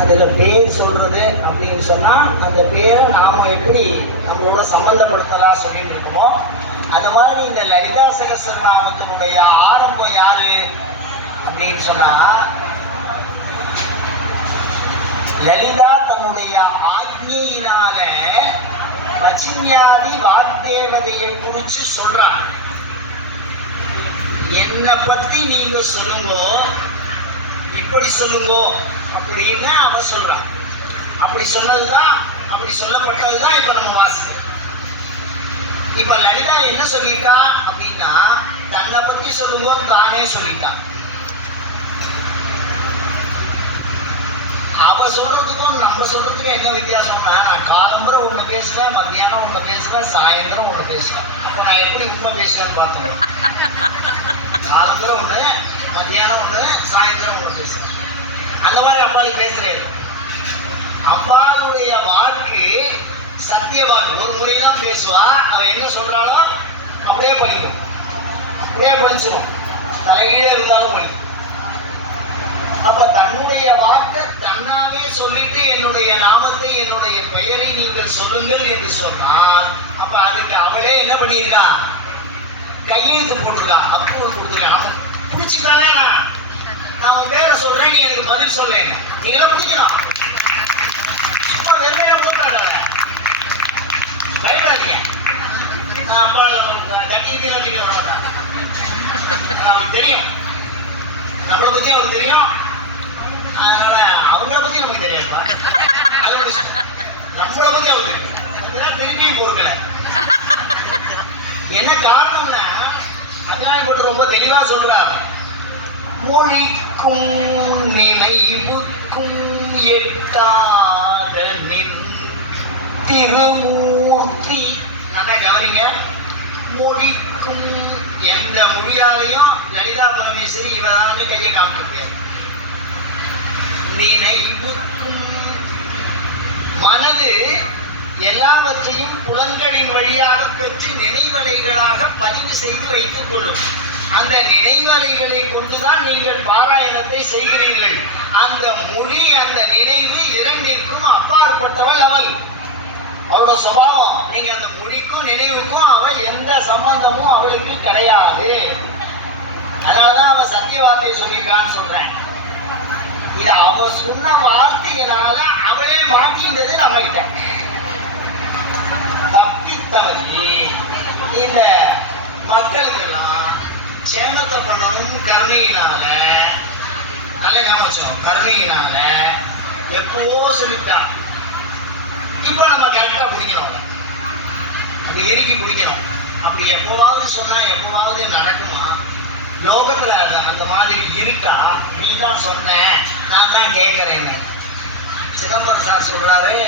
அதில் பேர் சொல்கிறது அப்படின்னு சொன்னால் அந்த பேரை நாம் எப்படி நம்மளோட சம்மந்தப்படுத்தலாம் சொல்லிட்டு இருக்கோமோ அது மாதிரி இந்த லலிதா சகஸ்ரநாமத்தினுடைய ஆரம்பம் யாரு அப்படின்னு சொன்னால் லலிதா தன்னுடைய ஆக்ஞையினால வச்சின்யாதி வாக்தேவதையை குறித்து சொல்கிறான். என்னை பற்றி நீங்கள் சொல்லுங்கோ, இப்படி சொல்லுங்கோ அப்படின்னு அவ சொல்றான். அப்படி சொன்னதுதான், அப்படி சொல்லப்பட்டதுதான் இப்ப நம்ம வாசிக்கிறோம். இப்ப லலிதா என்ன சொல்லிட்டா அப்படின்னா தன்னை பத்தி சொல்லுங்க தானே சொல்லிட்டான். அவ சொல்றதுக்கும் நம்ம சொல்றதுக்கும் என்ன வித்தியாசம்னா, நான் காலம்பரை ஒண்ணு பேசுவேன், மத்தியானம் ஒண்ணு பேசுவேன், சாயந்தரம் ஒண்ணு பேசுவேன். அப்ப நான் எப்படி உண்மை பேசுவேன்னு பார்த்தோங்க. காலம்பரை ஒண்ணு, மத்தியானம் ஒண்ணு, சாயந்தரம் ஒண்ணு பேசுவேன். அந்த மாதிரி அம்பாளுக்கு பேசுறது. அம்பாளுடைய வாக்கு சத்திய வாக்கு. ஒரு முறைதான் பேசுவா. அவன் என்ன சொல்றாளோ அப்படியே படிக்கும், அப்படியே படிச்சிடும், தலைகீழே இருந்தாலும் படிக்கும். அப்ப தன்னுடைய வாக்கை தன்னாவே சொல்லிட்டு என்னுடைய நாமத்தை என்னுடைய பெயரை நீங்கள் சொல்லுங்கள் என்று சொன்னால் அப்ப அதுக்கு அவளே என்ன பண்ணியிருக்கா, கையெழுத்து போட்டிருக்கா, அப்ரூவல் கொடுத்துருக்கா. அவன் பிடிச்சிட்டானே, நான் உன் பேரை சொல்றேன், நீ எனக்கு பதில் சொல்ல. நீங்களே பிடிக்கணும். சும்மா வெள்ளையில போட்டாங்க பயப்படாதீங்க. அப்பா ஜட்டிலாம் திட்டி வர மாட்டான். அவனுக்கு தெரியும், நம்மளை பத்தி அவருக்கு தெரியும். அதனால அவங்கள பத்தி நமக்கு தெரியாதுப்பா. அதோட நம்மளை பத்தி அவருக்கு தெரியும். அதெல்லாம் திரும்பியும் பொறுக்கல. என்ன காரணம்னா அதெல்லாம் போட்டு ரொம்ப தெளிவா சொல்றாரு. மொழிக்கும் நினைவுக்கும் எட்டாத நின் திருமூர்த்தி. நல்லா கவனிங்க. மொழிக்கும், எந்த மொழியாலையும் லலிதா பரமேஸ்வரி இவதான் கையை காமிக்க முடியாது. நினைவுக்கும், மனது எல்லாவற்றையும் புலன்களின் வழியாக பெற்று நினைவலைகளாக பதிவு செய்து வைத்துக் கொள்ளும். அந்த நினைவலைகளை கொண்டுதான் நீங்கள் பாராயணத்தை செய்கிறீர்கள். அந்த மொழி, அந்த நினைவு இரண்டிற்கும் அப்பாற்பட்டவள் அவள். அவளோட சுபாவம். நீங்க அந்த மொழிக்கும் நினைவுக்கும் அவள் எந்த சம்பந்தமும் அவளுக்கு கிடையாது. அதனாலதான் அவன் சத்திய வார்த்தையை சொல்லியிருக்கான்னு சொல்றேன். இது அவ சொன்ன வார்த்தையினால அவளே மாட்டின்றது நம்ம கிட்ட. தப்பித்தவழி இந்த மக்களுக்கெல்லாம் சேமத்தை பண்ணணும் கருணையினால, நல்ல ஞாபகம், கருணையினால எப்போ சொல்லிட்டா. இப்போ நம்ம கரெக்டா பிடிக்கணும், அப்படி எரிக்கி பிடிக்கணும். அப்படி எப்போவாவது சொன்னா எப்போவாவது நடக்குமா? லோகத்துல அந்த மாதிரி இருக்கா? நீ தான் சொன்ன, நான் தான் கேட்கறேன்னு. சிதம்பரம் சார் சொல்றாரு,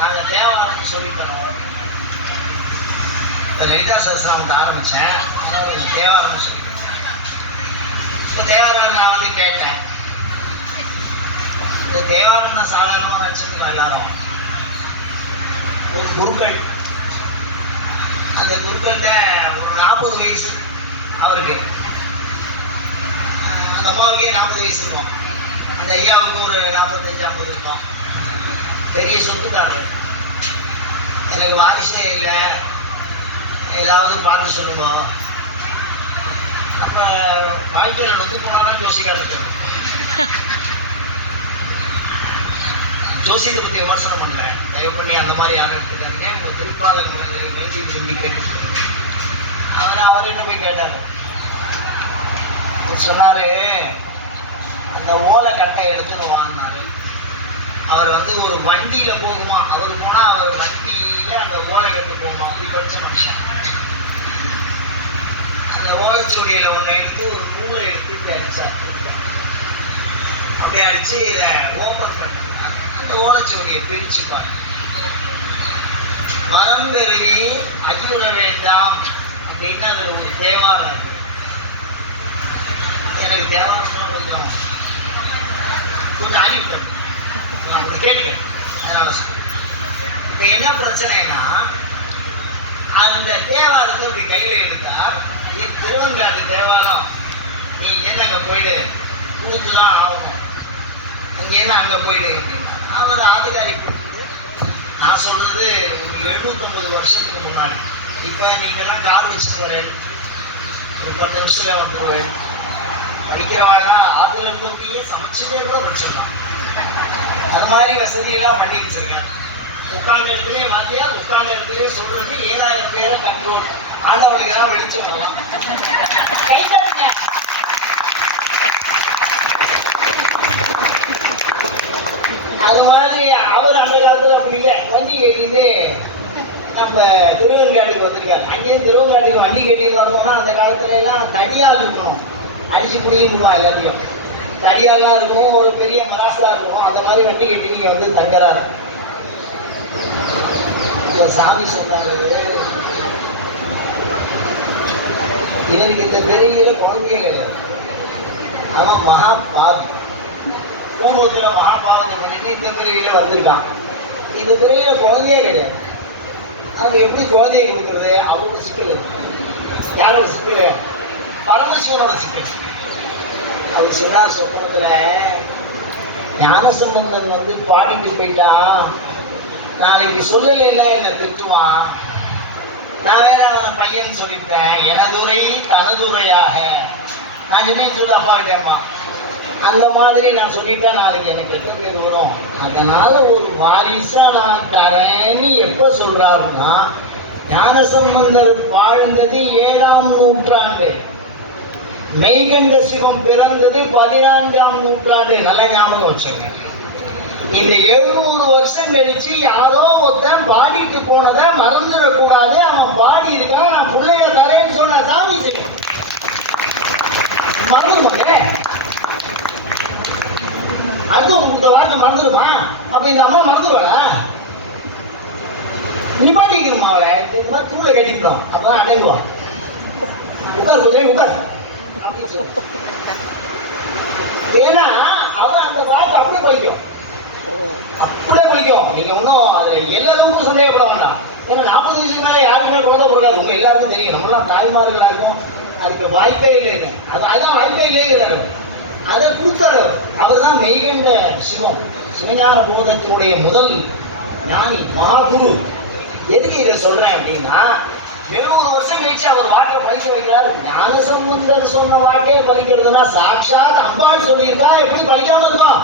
நாங்க தேவாரம் சொல்லித்தரோம். இப்போ லலிதா சகஸ்ரநாமத்தை ஆரம்பிச்சேன், அதனால தேவாரம் சொல்லி. இப்போ தேவாரம் நான் வந்து கேட்டேன். இந்த தேவாரம் நான் சாதாரணமாக நினச்சிருக்கோம் எல்லாரும். ஒரு குருக்கள், அந்த குருக்கள்கிட்ட ஒரு 40 வயசு அவருக்கு, அந்த அம்மாவுக்கே 40 வயசு இருக்கும், அந்த ஐயாவுக்கு ஒரு 45-50 இருக்கும். பெரிய சொத்துக்காரர். எனக்கு வாரிசே இல்லை, ஏதாவது பார்த்து சொல்லுங்க. அப்போ வாழ்க்கையில் நொந்து போனாலும் ஜோசிக்காரன் சொல்லணும். ஜோசியத்தை பற்றி விமர்சனம் பண்ணேன், தயவு பண்ணி அந்த மாதிரி யாரும் எடுத்துக்காங்க. உங்கள் திருப்பாத கமலங்களை நேதி விரும்பி கேட்டு அவர் என்ன போய் கேட்டார். சொன்னார், அந்த ஓலை கட்டை எடுத்துன்னு வாங்கினாரு. அவர் வந்து ஒரு வண்டியில் போகுமா, அவர் போனால் அவர் வண்டியில் அந்த ஓலை கட்டு போகுமா, அப்படி படித்த மனுஷன். அந்த ஓலைச்சுவடியில் ஒன்றை எடுத்து ஒரு நூலை எடுத்து இப்படி அடிச்சார். அப்படியே அடித்து இதை ஓப்பன் பண்ண அந்த ஓலைச்சுவடியை பிரிச்சு பாரு. மரம் பெருவி அகியுற வேண்டாம் அப்படின்னு அதில் ஒரு தேவாரம். எனக்கு தேவாரம்னா கொஞ்சம் ஆகிவிட்டது, நான் உங்களுக்கு கேட்கிறேன். அதனால இப்போ என்ன பிரச்சனைனா, அந்த தேவாரத்தை இப்படி கையில் எடுத்தார். திருவங்காட்டு தேவாரம், நீ என்ன அங்கே போயிடு, கொடுத்துதான் ஆகணும், அங்கேருந்து அங்கே போயிடு அப்படின்னா ஆத்துக்காரி நான் சொல்றது 750 வருஷத்துக்கு முன்னாடி. இப்போ நீங்கள்லாம் கார் வச்சுட்டு வரேன், ஒரு 10 நிமிஷத்துல வந்துடுவேன். படிக்கிறவாள்லாம் ஆற்றுல இருந்தவங்கயே சமைச்சதே கூட படிச்சிடலாம். அது மாதிரி வசதியெல்லாம் பண்ணி வச்சிருக்காங்க. உட்கார்ந்த இடத்துலேயே வாத்தியார், உட்கார்ந்த இடத்துலேயே சொல்றது 7000 பேரை கண்ட்ரோல். ஆண்டவனுக்கு தான் வெளிச்சு வரலாம். கை தட்டுங்க. அது மாதிரி அவர் அந்த காலத்தில் அப்படி இல்லை. வண்டி கேட்டு நம்ம திருவெண்காட்டுக்கு வந்திருக்காரு. அங்கேயே திருவெண்காட்டுக்கு வண்டி கேட்டு வரணும்னா அந்த காலத்துல எல்லாம் தடியால் இருக்கணும், அடிச்சு புடிக்கணுமா, எல்லாத்தையும் தடியாலாம் இருக்கணும், ஒரு பெரிய மராசலா இருக்கணும். அந்த மாதிரி வண்டி கட்டி நீங்க வந்து தங்குறாரு. இப்போ சாமி சொன்னாரு, இவருக்கு இந்த பிறவியில குழந்தையே கிடையாது, அவன் மகா பாவி. பூர்வத்தில் மகா பாவத்தை பண்ணிட்டு இந்த பிறவியில வந்திருக்கான். இந்த பிறவியில குழந்தையே கிடையாது. அவனுக்கு எப்படி குழந்தையை கொடுக்குறது? அவரோட சிக்கல். யாரோட சிக்கல்? பரமசிவனோட சிக்கல். அவர் சொன்னார் சொப்பனத்துல, ஞானசம்பந்தன் வந்து பாடிட்டு போயிட்டான், நாளைக்கு சொல்லலைன்னா என்னை திட்டுவான், நான் வேற அவனை பையன் சொல்லிவிட்டேன், எனதுரை தனதுரையாக நான் சொன்னேன்னு சொல்லி அப்பா கிட்டேம்மா. அந்த மாதிரி நான் சொல்லிட்டேன், நாளைக்கு எனக்கு கெட்ட பேர் வரும், அதனால ஒரு வாரிசா நான் தரேன்னு எப்ப சொல்றாருன்னா, ஞானசம்பந்தர் வாழ்ந்தது 7ஆம் நூற்றாண்டு, மெய்கண்ட சிவம் பிறந்தது 14ஆம் நூற்றாண்டு. நல்ல ஞாபகம் வச்சுங்க. இந்த 700 வருஷம் கழிச்சு யாரோ ஒருத்தன் பாடிட்டு போனதை மறந்துடக்கூடாது. அவன் பாடி இருக்கான், நான் பிள்ளைய தரேன்னு சொன்ன சாமி செய்யும். மறந்துடுமாங்க? அடுத்து உங்களுக்கு வார்த்தை மறந்துடுமா? அப்ப இந்த அம்மா மறந்துடுவாளா? நிப்பாட்டிக்கணுமா அவளை? இந்த மாதிரி தூளை கட்டிக்கிட்டோம், அப்பதான் அடைங்குவான். உட்கார் கொஞ்சம் உட்கார் அப்படின்னு சொல்ல. ஏன்னா அவன் அந்த வார்த்தை அப்படியே பழிக்கும், அப்படியே பழிக்கும். நீங்க ஒன்றும் அதுல எல்லா அளவுக்கும் சந்தேகப்பட வேண்டாம். ஏன்னா 40 வயசுக்கு மேலே யாருக்குமே குழந்தை பிறக்காது. உங்க எல்லாருக்கும் தெரியும், நம்மளாம் தாய்மார்களா இருக்கும், அதுக்கு வாய்ப்பே இல்லைன்னு. அதுதான் வாய்ப்பே இல்லைங்கிறாரு. அதை கொடுத்தாரு. அவர் தான் மெய்கண்ட சிவம், சிவஞான போதத்தினுடைய முதல் ஞானி, மகாகுரு. எதுக்கு இதை சொல்றேன் அப்படின்னா, 700 வருஷம் கழிச்சு அவர் வாக்கை பழிக்க வைக்கிறார். ஞானசம்பந்தர் சொன்ன வாக்கே பலிக்கிறதுனா சாட்சாத் அம்பாள் சொல்லியிருக்கா, எப்படி பலிக்காம இருக்கும்?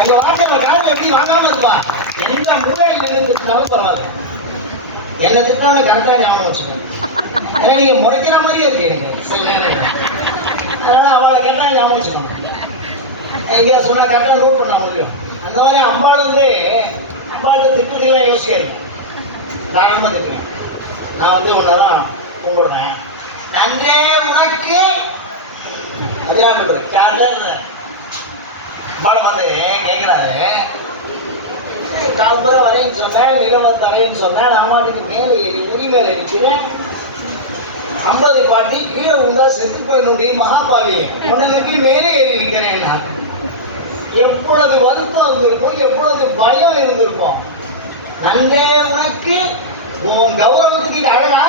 உங்க வாக்கை காட்டில் எப்படி வாங்காம இருப்பா? எந்த மூலையில் நின்று திட்டினாலும் பரவாயில்ல, என்னை திட்டினாலும் கரெக்டா ஞாபகம் வச்சுக்கணும். ஏன்னா நீங்க முறைக்கிற மாதிரியே இருக்கு எனக்கு சில நேரம். அதனால அவளை கரெக்டா ஞாபகம் வச்சுக்கணும். எனக்கு சொன்னா கரெக்டா நோட் பண்ண முடியும். அந்த மாதிரி அம்பாள் வந்து அம்பாளுக்கு திட்டுறதுலாம் யோசிக்காருங்க, தாராளமா திட்டுவேன். நான் வந்து ஒன்னதான் கும்பிடுறேன், நன்றே உனக்கு அதிராம அம்பாளை வந்து கேட்கிறாரு, காலம்புற வரைன்னு சொன்னேன், நிலவ தரைன்னு சொன்னேன், நான் மாட்டுக்கு மேலே ஏறி முடி மேலே நிற்கிறேன், 50 பாட்டி கீழே உண்டா செத்து போயிடும்டி மகாபாவி, உன்னை மேலே ஏறி நிற்கிறேன். நான் எப்பொழுது வருத்தம் இருந்திருக்கும், எப்பொழுது பயம் இருந்திருக்கும். நன்றே உனக்கு, உன் கௌரவத்துக்கு இது அழகா?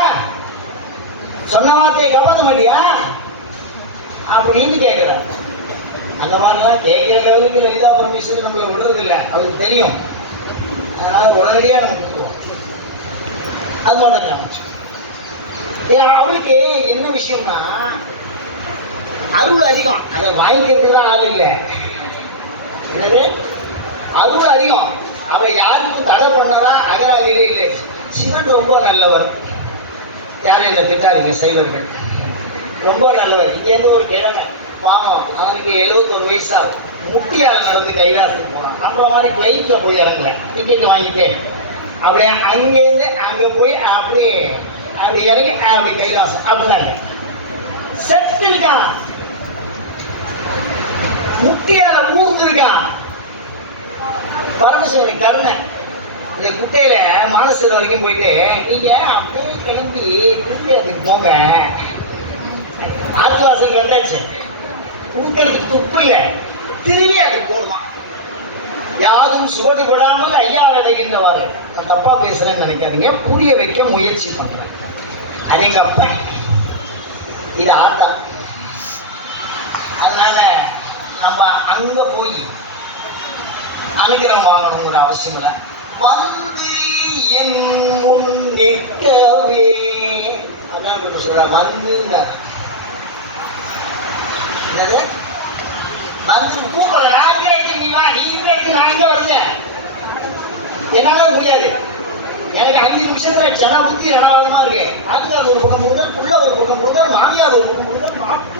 சொன்ன வார்த்தையை கவர மாட்டியா அப்படின்னு கேட்கிறார். அந்த மாதிரிலாம் கேட்கிற லெவலுக்கு லலிதா பரமேஸ்வரி நம்மளை விடுறது இல்லை, அவருக்கு தெரியும். அதனால உடனடியாக நம்ம விட்டுருவோம். அது மாதிரி ஞாபகம். அவளுக்கு என்ன விஷயம்னா, அருள் அதிகம், அதை வாங்கிக்கிறது தான் ஆள் இல்லை. என்னது? அருள் அதிகம். அவ யாருக்கும் தடை பண்ணலாம் அகராதியிலே இல்லை. சிவன் ரொம்ப நல்லவர். யாரும் என்ன திட்டாதீங்க, சைவர்கள் ரொம்ப நல்லவர். இங்கேருந்து ஒரு கிழமை பாவம், அவனுக்கு 71 வயசு ஆகும், முட்டியால் நடந்து கைலாசத்துக்கு போனான். நம்மள மாதிரி ஃப்ளைட்டில் போய் இறங்கல, டிக்கெட் வாங்கிட்டு அப்படியே அங்கேருந்து அங்கே போய் அப்படியே அப்படி இறங்கி அப்படி கைலாசம் அப்படின்னாங்க. செத்து இருக்கான், முட்டியால ஊர்ந்து இருக்கான். பரமசிவனுக்கு கருணை. இந்த குட்டையில மானசர் வரைக்கும் போயிட்டு, நீங்க அப்படியே கிளம்பி திருவிழாத்துக்கு போங்க, ஆத்துவாசல் கண்டாச்சு, கொடுக்கறதுக்கு துப்பு இல்லை, திருவிழாத்துக்கு போகணுமா, யாரும் சுவடுபடாமல் ஐயா அடைகின்றவாறு. நான் தப்பா பேசுறேன்னு நினைக்காதீங்க, புரிய வைக்க முயற்சி பண்றேன். அது எங்க அப்பா, இது ஆத்தா. அதனால நம்ம அங்க போய் அனுகிரகம் வாங்கணுங்கிற அவசியம் இல்லை. வந்து என் முன் நிற்கவே அதான் பண்ண சொல்ற வந்து என்னது வந்து கூப்பிடல நான் எடுத்து நீ வா நீ எடுத்து நான் இங்கே வருது என்னால முடியாது. எனக்கு 5 நிமிஷத்துல சென்னை புத்தி ரணவாதமா இருக்கு. ஆத்துக்கார் ஒரு பக்கம் போடுங்க, புள்ள ஒரு பக்கம் போடுங்க, மாமியார் ஒரு பக்கம் போடுங்க,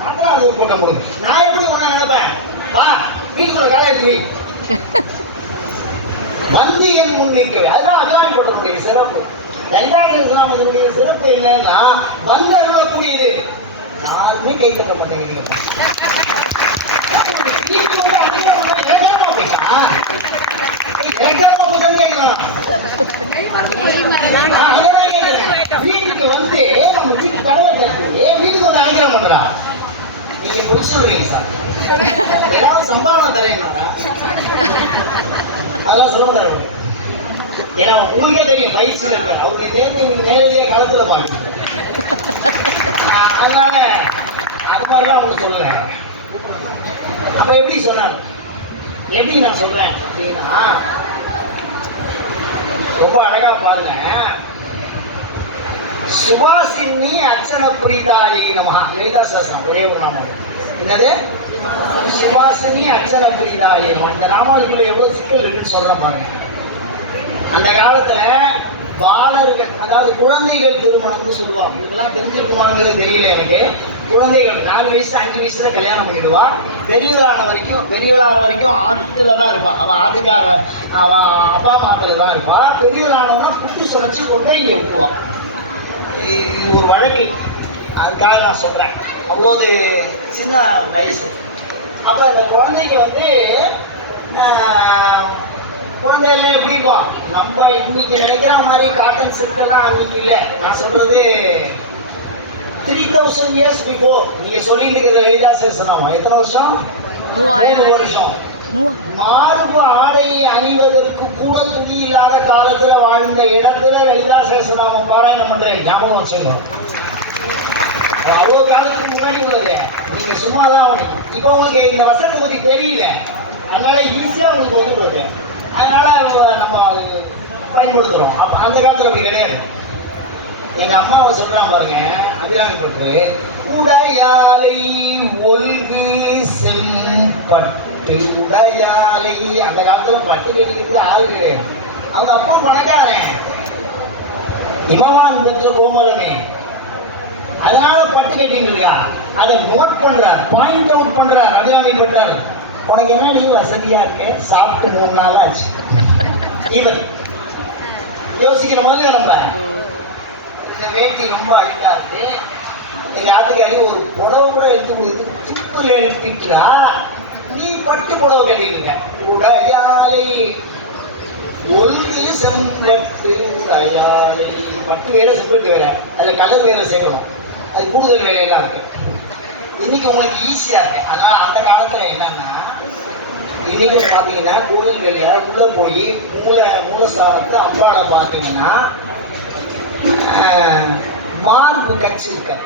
மாப்பிள்ளார் ஒரு பக்கம் போடுங்க. நான் எப்படி ஒண்ணா நினைப்பேன்? வா வீட்டுக்குள்ள வேலை எடுத்து வந்து என் முன் நிற்கவே. அதுதான் அபிராமிப்பட்டனுடைய சிறப்பு. லலிதாசகஸ்ரநாமத்தினுடைய சிறப்பு என்னன்னா வந்து அருளக்கூடியது. யாருமே கை தட்ட மாட்டேங்கிறீங்க. வீட்டுக்கு வந்து நம்ம வீட்டு கதவை கட்டி வீட்டுக்கு வந்து அனுகிரகம் பண்றா. நீங்க பொய் சொல்றீங்க சார், ஏதாவது சம்பாவனை தரேன்னாரா? அதெல்லாம் சொல்ல மாட்டாரு. ஏன்னா உங்களுக்கே தெரியும் பயிற்சியில் இருக்க அவருடைய நேரத்தை நேரடியாக களத்துல பாருங்க. அதனால அது மாதிரிலாம் அவங்க சொல்லல. அப்ப எப்படி சொன்னார், எப்படி நான் சொல்றேன் அப்படின்னா ரொம்ப அழகா பாருங்க. சுபாசினி அர்ச்சன பிரீதாயி நமஹா. லலிதா சஹஸ்ரம் ஒரே ஒரு நாமம். என்னது? சுபாசினி அர்ச்சன பிரீதாயி நமஹா. இந்த நாமாவளிக்குள்ள எவ்வளவு சிக்கல் இருக்குன்னு சொல்றேன் பாருங்க. அந்த காலத்துல பாலர்கள், அதாவது குழந்தைகள் திருமணம்னு சொல்லுவாங்க. இதெல்லாம் தெரிஞ்சிருக்குமாங்கிறது தெரியல எனக்கு. குழந்தைகள் 4 வயசு 5 வயசுல கல்யாணம் பண்ணிடுவா. பெரியவளான வரைக்கும் ஆத்துல தான் இருப்பான். அவன் ஆத்துக்காரன் அவன் அப்பா மாத்துல தான் இருப்பா. பெரியவளானவனா புட்டு சமைச்சு கொண்டே இங்க விட்டுருவான். இது ஒரு வழக்கு. அதுக்காக நான் சொல்றேன். அவ்வளோது சின்ன வயசு. அப்ப இந்த குழந்தைங்க வந்து குழந்தைகள் எப்படி இருக்கும்? நம்ம இன்னைக்கு நினைக்கிற மாதிரி காட்டன் சில்கெல்லாம் அன்னைக்கு இல்லை. நான் சொல்றது 3000 years before. நீங்க சொல்லிட்டு இருக்கிற லலிதா சஹஸ்ரநாமம் எத்தனை வருஷம்? 3 வருஷம். மார்பு ஆடை அணிவதற்கு கூட துணி இல்லாத காலத்துல வாழ்ந்த இடத்துல லலிதா சஹஸ்ரநாமம் பாராயணம் பண்றேன். ஞாபகம் வச்சுக்கணும். அவ்வளவு காலத்துக்கு முன்னாடி உள்ளது. நீங்க சும்மா தான் ஆகணும். இப்போ உங்களுக்கு இந்த வசனத்தை பத்தி தெரியல, அதனால ஈஸியா உங்களுக்கு வந்துடுறது. அதனால நம்ம அது பயன்படுத்துறோம். அப்ப அந்த காலத்துல அப்படி கிடையாது. எங்க அம்மாவை சொல்றான் பாருங்க, அபிராமிப்பட்டு உடையாலை ஒல்கு செம்பட்டு உடையாலை. அந்த காலத்துல பட்டு கட்டிக்கிறது ஆள் கிடையாது. அவங்க அப்பா பணக்காரன், இமவான் பெற்ற கோமலமே. அதனால பட்டு கட்டிட்டு இருக்கா. அதை நோட் பண்றார், பாயிண்ட் அவுட் பண்றார் அபிராமிப்பட்டார். உனக்கு என்ன நீ வசதியா இருக்கு, சாப்பிட்டு 3 நாள் ஆச்சு. இவன் யோசிக்கிற மாதிரி நம்ம வேட்டி ரொம்ப அழுக்கா இருக்கு. எங்க ஆத்துக்காரி ஒரு புடவை கூட எடுத்து கொடுத்து துப்புல எடுத்துட்டா. நீ பட்டு புடவை கட்டிட்டு இருக்க. உடையாலை ஒழுங்கு செம்பட்டு உடையாலை. பட்டு வேற செம்பட்டு வேற, அதுல கலர் வேற சேர்க்கணும். அது கூடுதல் வேலையெல்லாம் இருக்கு. இன்னைக்கு உங்களுக்கு ஈஸியா இருக்கு. அதனால அந்த காலத்துல என்னன்னா, இன்னைக்கு பாத்தீங்கன்னா கோயில்கள்ல உள்ள போய் மூலஸ்தானத்தை அம்பாளை பார்த்தீங்கன்னா மார்பு கட்சி இருக்காது.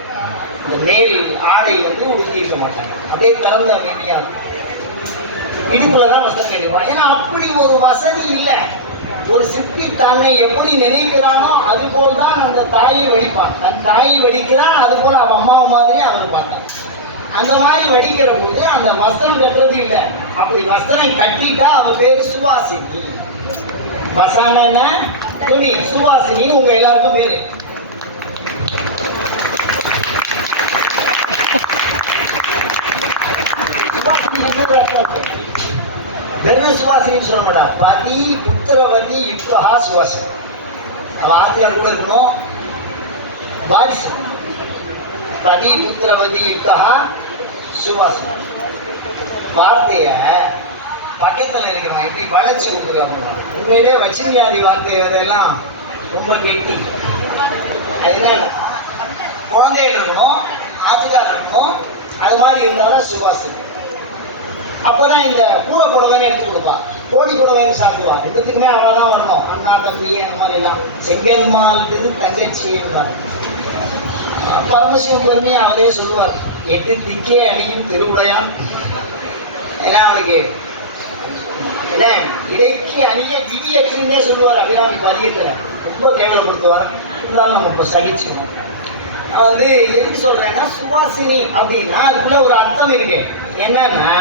இந்த மேல் ஆடை வந்து உடுத்தி இருக்க மாட்டாங்க. அப்படியே திறந்த வேண்டியா இருக்கும். இடுப்புல தான் வசதி கட்டிப்பான். ஏன்னா அப்படி ஒரு வசதி இல்லை. ஒரு சிற்பி தன்னை எப்படி நினைக்கிறானோ அது போல் தான் அந்த தாயை வடிப்பான். தன் தாயை வடிக்கிறான், அது போல அவன் அம்மாவை மாதிரி அவர் பார்த்தார். அந்த மாதிரி வடிக்கிற போது அந்த வஸ்திரம் கட்டுறது இல்லை. அப்படி வஸ்திரம் கட்டிட்டா அவ பேரு சுவாசினி. வசான என்ன துணி, சுவாசினின்னு உங்க எல்லாருக்கும் பேரு. வெறும் சுவாசினின்னு சொல்ல மாட்டா. பதி புத்திரவதி யுக்தா சுவாசினி. அவன் ஆத்தியார் கூட இருக்கணும், வாரிசு. பதி புத்திரவதி யுக்தா சுவாசினி. வார்த்தைய பக்கத்தில் இருக்கிறோம் எப்படி வளர்ச்சி கொடுத்துருக்காங்க. உண்மையிலே வச்சினியாதி வார்த்தை அதெல்லாம் ரொம்ப கெட்டி. அது என்னன்னா குழந்தைகள் இருக்கணும், ஆத்துக்கார் இருக்கணும். அது மாதிரி இருந்தாலும் சுவாசினி. அப்போதான் இந்த கூரை புடவைன்னு எடுத்து கொடுப்பா. கோடி புடவைன்னு சாப்பிடுவா. ரெண்டுத்துக்குமே அவள் தான் வரணும். அண்ணா தம்பி அந்த மாதிரி எல்லாம். செங்கன்மாளுக்கு தங்கச்சி இருந்தார். பரமசிவம் பெருமையை அவரே சொல்லுவார். 8 திக்கே அணியும் திருவுடையான். ஏன்னா அவனுக்கு இடைக்கு அணிய விதியற்றுன்னே சொல்லுவார் அபிராமி பதியத்துல. ரொம்ப கேவலப்படுத்துவார். இருந்தாலும் நம்ம இப்போ சகிச்சுக்கணும். நான் வந்து எதுக்கு சொல்றேன்னா, சுவாசினி அப்படின்னா அதுக்குள்ள ஒரு அர்த்தம் இருக்கு. என்னன்னா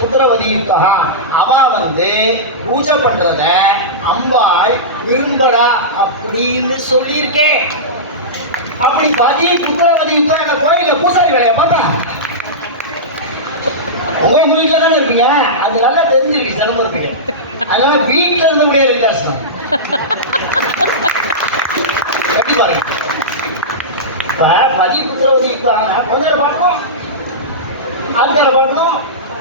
புத்திரவதியுக்கா, அவ வந்து பூஜை பண்றத அம்பாள் விரும்படா அப்படின்னு சொல்லியிருக்கேன். அப்படி புத்திரவதியுக்கா என்ன கோயில பூசாரி வேலையை பார்த்தா உங்க வீட்டில் தானே இருப்பீங்க, அது நல்லா தெரிஞ்சிருக்கு சிரமம் இருப்பீங்க. அதனால வீட்டில் இருந்தபடியே வித்தியாசம் எப்படி பாருங்க. இப்ப புத்திரவதிக்கான கொஞ்சம் பார்க்கணும், ஆட்காரை பார்க்கணும்,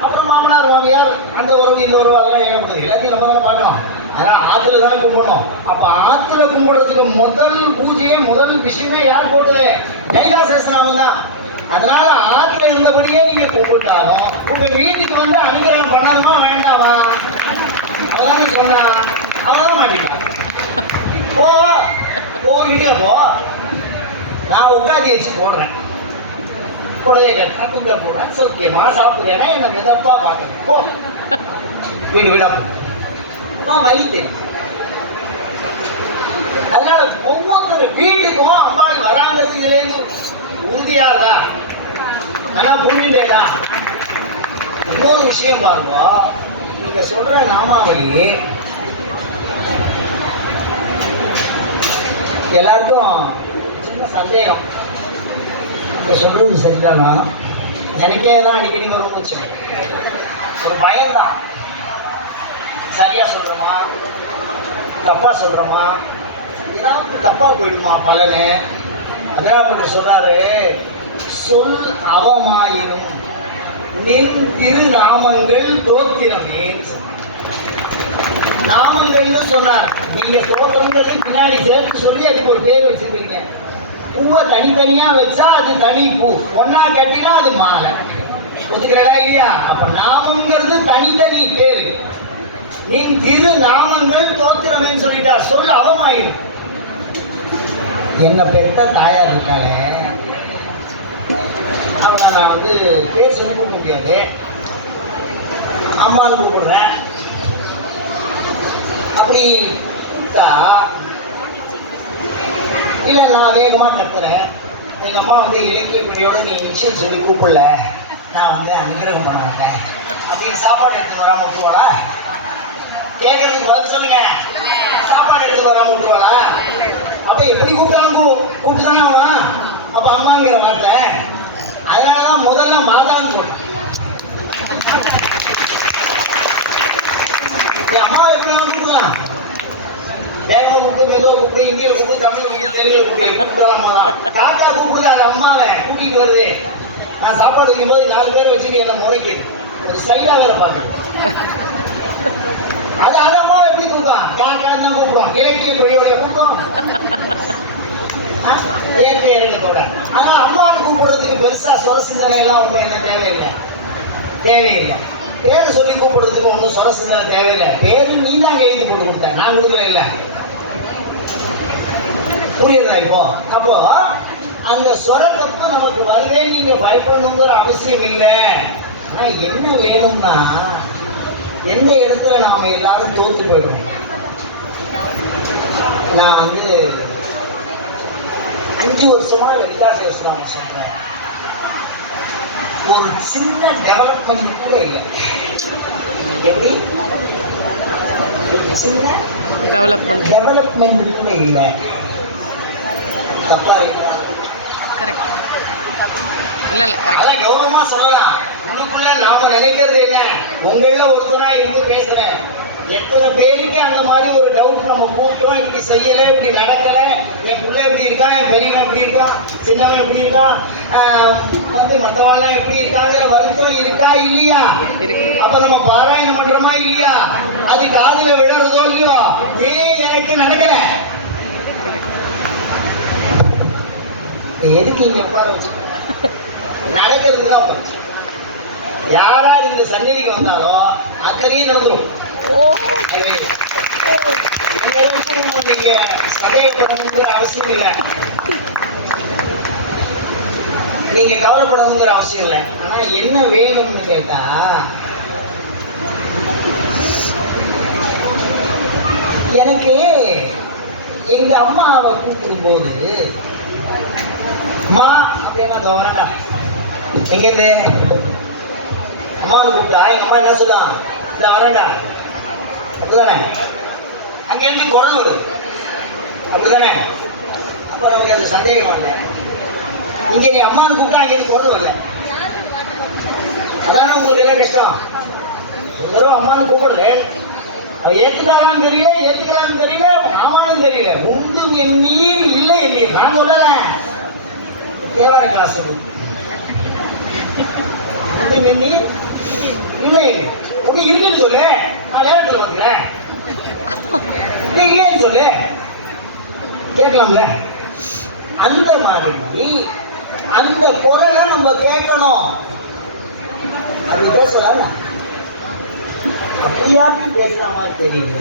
அப்புறம் மாமனார் மாமியார் அந்த உறவு இந்த உறவு அதெல்லாம் ஏகப்பட்டது எல்லாத்தையும் நம்ம தானே பார்க்கணும். அதனால ஆத்துல தானே கும்பிடணும். அப்ப ஆத்துல கும்பிடுறதுக்கு முதல் பூஜையே முதல் விஷயமே யார் போட்டது? கைலாசேசனாமம் தான். அதனால ஆத்துல இருந்தபடியே நீங்க கும்பிட்டாலும் உங்க வீட்டுக்கு வந்து அனுகிரகம் பண்ணணுமா வேண்டாமா? அவதானே சொன்னா அவதான் மாட்டீங்களா? போ வீட்டுல போ, நான் உட்காந்து வச்சு போடுறேன், கூடவே கட்டினா துணில போடுறேன், சௌக்கியமா சாப்பிடுறேன்னா என்னை மிதப்பா பார்க்கணும். போ வீடு வீடா போ, நான் வழி தெரியும். அதனால ஒவ்வொரு வீட்டுக்கும் அம்பாள் வராங்கிறது இதுலேருந்து உறுதியா இருக்கா, நல்லா புரிஞ்சுட்டேடா. இன்னொரு விஷயம் பாருங்க, நீங்க சொல்ற நாமாவளி எல்லாருக்கும் சின்ன சந்தேகம். இப்போ சொல்றது சரிதானா? எனக்கே தான் அடிக்கடி வரும்னு வச்சுக்கோங்க. ஒரு பயம்தான், சரியா சொல்றோமா தப்பா சொல்றோமா, ஏதாவது தப்பா போயிடுமா பலனு. அதனால் சொல்றாரு, சொல் அவமாயினும் நின் திருநாமங்கள் தோத்திரமே. நாமங்கள்னு சொன்னார். நீங்க தோத்திரங்கிறது பின்னாடி சேர்த்து சொல்லி அதுக்கு ஒரு பேர் வச்சிருக்கீங்க. பூவை தனித்தனியா வச்சா அது தனி பூ, ஒன்னா கட்டினா அது மாலை. ஒத்துக்கிறடா இல்லையா? அப்ப நாமங்கிறது தனித்தனி பேரு. நின் திரு நாமங்கள் தோத்திரமேன்னு சொல்லிட்டார். சொல் அவமாயிரும். என்னை பெற்ற தாயார் இருக்காங்க, அவளை நான் வந்து பேர் சொல்லி கூப்பிட முடியாது, அம்மான்னு கூப்பிடுறேன். அப்படி கூப்பிட்டா இல்லை நான் வேகமாக கத்துறேன், எங்கள் அம்மா வந்து இலக்கிய பிள்ளையோட நீ நிச்சயம் சொல்லி கூப்பிடல, நான் வந்து அனுகிரகம் பண்ண மாட்டேன் அப்படின்னு சாப்பாடு எடுத்துன்னு வராமல் விட்டுருவாளா? கேட்கறதுக்கு பதில் சொல்லுங்க. சாப்பாடு எடுத்துன்னு வராமல் விட்டுருவாளா? அப்ப எப்படி கூப்பிட்டாலும் கூப்பிட்டு தானே ஆகணும். அப்ப அம்மாங்கிற வார்த்தை. அதனாலதான் முதல்ல மாதான்னு போட்டான். என் அம்மாவை எப்படி வேணாலும் கூப்பிடலாம், வேகமா கூப்பிட்டு, மெதுவா கூப்பிட்டு, இந்தியில கூப்பிட்டு, தமிழ் கூப்பிட்டு, தெலுங்குல கூப்பிட்டு, எப்படி கூப்பிட்டாலும் அம்மா தான். காக்கா கூப்பிடுங்க, அது அம்மாவை கூட்டிகிட்டு வருது. நான் சாப்பாடு வைக்கும்போது 4 பேரை வச்சுட்டு என்ன முறைக்கு ஒரு ஸ்டைலா வேற பாக்குது. அது அம்மாவை எப்படி கூப்பிடும்? காக்கான்னு தான் கூப்பிடும். இலக்கிய பள்ளியோட கூப்பிடும் ஏற்ற இறக்கத்தோட. ஆனா அம்மாவை கூப்பிடுறதுக்கு பெருசா சொர சிந்தனை எல்லாம் ஒண்ணு என்ன தேவையில்லை. பேரை சொல்லி கூப்பிடுறதுக்கு ஒன்றும் சொர சிந்தனை தேவையில்லை. பேரு நீ தான் எழுதி போட்டு கொடுத்த, நான் கொடுக்கல. இல்லை புரியுறதா? இப்போ அப்போ அந்த சொர தப்பு நமக்கு வருதே நீங்க பயப்படணுங்கிற அவசியம் இல்லை. ஆனா என்ன வேணும்னா, எந்த இடத்துல நாம எல்லாரும் தோத்து போயிடுறோம். நான் வந்து 5 வருஷமா லலிதா சகஸ்ரநாமம் சொல்றேன், ஒரு சின்ன டெவலப்மெண்ட் கூட இல்லை. எப்படி? ஒரு சின்ன டெவலப்மெண்ட் கூட இல்லை. தப்பா இருக்கா? அதான் கௌரவமா சொல்லலாம். உள்ளுக்குள்ள நாம நினைக்கிறது என்ன, உங்கள ஒருத்தனா இருந்து பேசுறேன். எத்தனை பேருக்கு அந்த மாதிரி ஒரு டவுட் நம்ம கூப்பிட்டோம், இப்படி செய்யலை, இப்படி நடக்கலை, என் பிள்ளை எப்படி இருக்கான், என் பெரியவன் எப்படி இருக்கான், சின்னவன் எப்படி இருக்கான், வந்து மற்றவாள்லாம் எப்படி இருக்காங்கிற வருத்தம் இருக்கா இல்லையா? அப்ப நம்ம பாராயணம் பண்றோமா இல்லையா? அது காதுல விழறதோ இல்லையோ? எனக்கு நடக்கல, எதுக்கு இங்க உட்கார வச்சு? நடக்கிறதுக்கு தான் உட்கார. யாரா இந்த சந்நிதிக்கு வந்தாலும் அத்தனையும் நடந்துடும். நீங்க சந்தேகப்படணுங்கிற அவசியம் இல்லை, நீங்க கவலைப்படணுங்கிற அவசியம் இல்லை. ஆனா என்ன வேணும்னு கேட்டா, எனக்கு எங்க அம்மாவை கூப்பிடும்போது அம்மா அப்படின்னா வரேன்டா எங்கேருந்து அம்மானு கூப்பிட்டா எங்க அம்மா என்ன சொல்லுதான் இந்த வரேன்டா அப்படிதானே அங்கேருந்து குரல் வருது அப்படிதானே அப்போ நமக்கு அந்த சந்தேகம் வரல இங்கே நீ அம்மானு கூப்பிட்டா அங்கேருந்து குரல் வரல அதானே உங்களுக்கு என்ன கஷ்டம் ஒரு தடவை அம்மானு கூப்பிடுறேன் அவ ஏத்துக்கலான்னு தெரியல ஏத்துக்கலான்னு தெரியல ஆமான்னு தெரியல உண்டு நீர் இல்லை இல்லையே நான் சொல்லல தேவார கிளாஸ் சொல்லு நீர் இல்லை உங்க இருக்குன்னு சொல்லு நான் நேரத்தில் பார்த்துக்கிறேன் இல்லைன்னு சொல்லு கேட்கலாம்ல அந்த மாதிரி அந்த குரலை நம்ம கேட்கணும் அது பேசலாம் அப்படியாட்டி பேசுற மாதிரி தெரியுது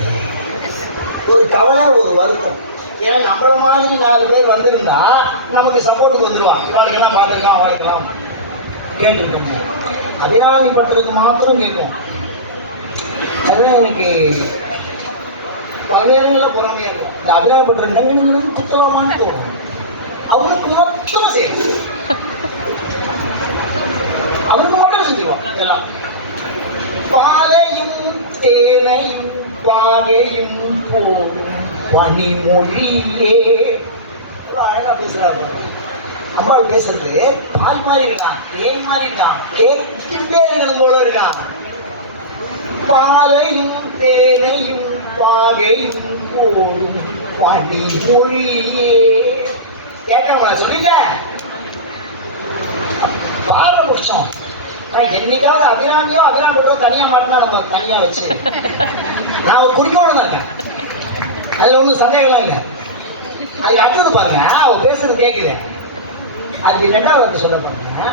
ஒரு கவலை ஒரு வருத்தம் ஏன்னா நம்மள மாதிரி 4 பேர் வந்திருந்தா நமக்கு சப்போர்ட்டுக்கு வந்துடுவான் இவாளுக்கெல்லாம் பார்த்துருக்கான் அவளுக்கெல்லாம் கேட்டிருக்கோம் அபிராமி பட்டதுக்கு மாத்திரம் கேட்கும் அதுதான் எனக்கு பல்வேறுகளில் பொறாமையாக இருக்கும் இந்த அபிராமி பட்டர் நங்கு குத்தலாமான்னு தோணும் அவனுக்கு மொத்தமாக செய்யும் அவனுக்கு மட்டும் செஞ்சுருவான் எல்லாம் பாலையும் தேனையும் பாகையும் போடும் பனிமொழியே அழகா பேசுறாரு பாருங்க அம்பாள் பேசுறது பால் மாதிரி இருக்கான் தேன் மாதிரி இருக்கான் கேட்டுட்டே இருக்கணும் போல இருக்கான் பாலையும் தேனையும் பாகையும் போடும் பனிமொழியே கேட்கணுமா சொல்லிக்க பாடுற புருஷம் என்னைக்காவது அபிராமியோ அபிராமிட்டோ தனியாக மாட்டினா நம்ம தனியாக வச்சு நான் ஒரு குறிக்கோளம் இருக்கேன் அதில் ஒன்றும் சந்தேகம்லாம் இல்லை அதுக்கு அடுத்தது பாருங்க அவள் பேசுறது கேட்குது அதுக்கு 2வது சொல்ல பாருங்க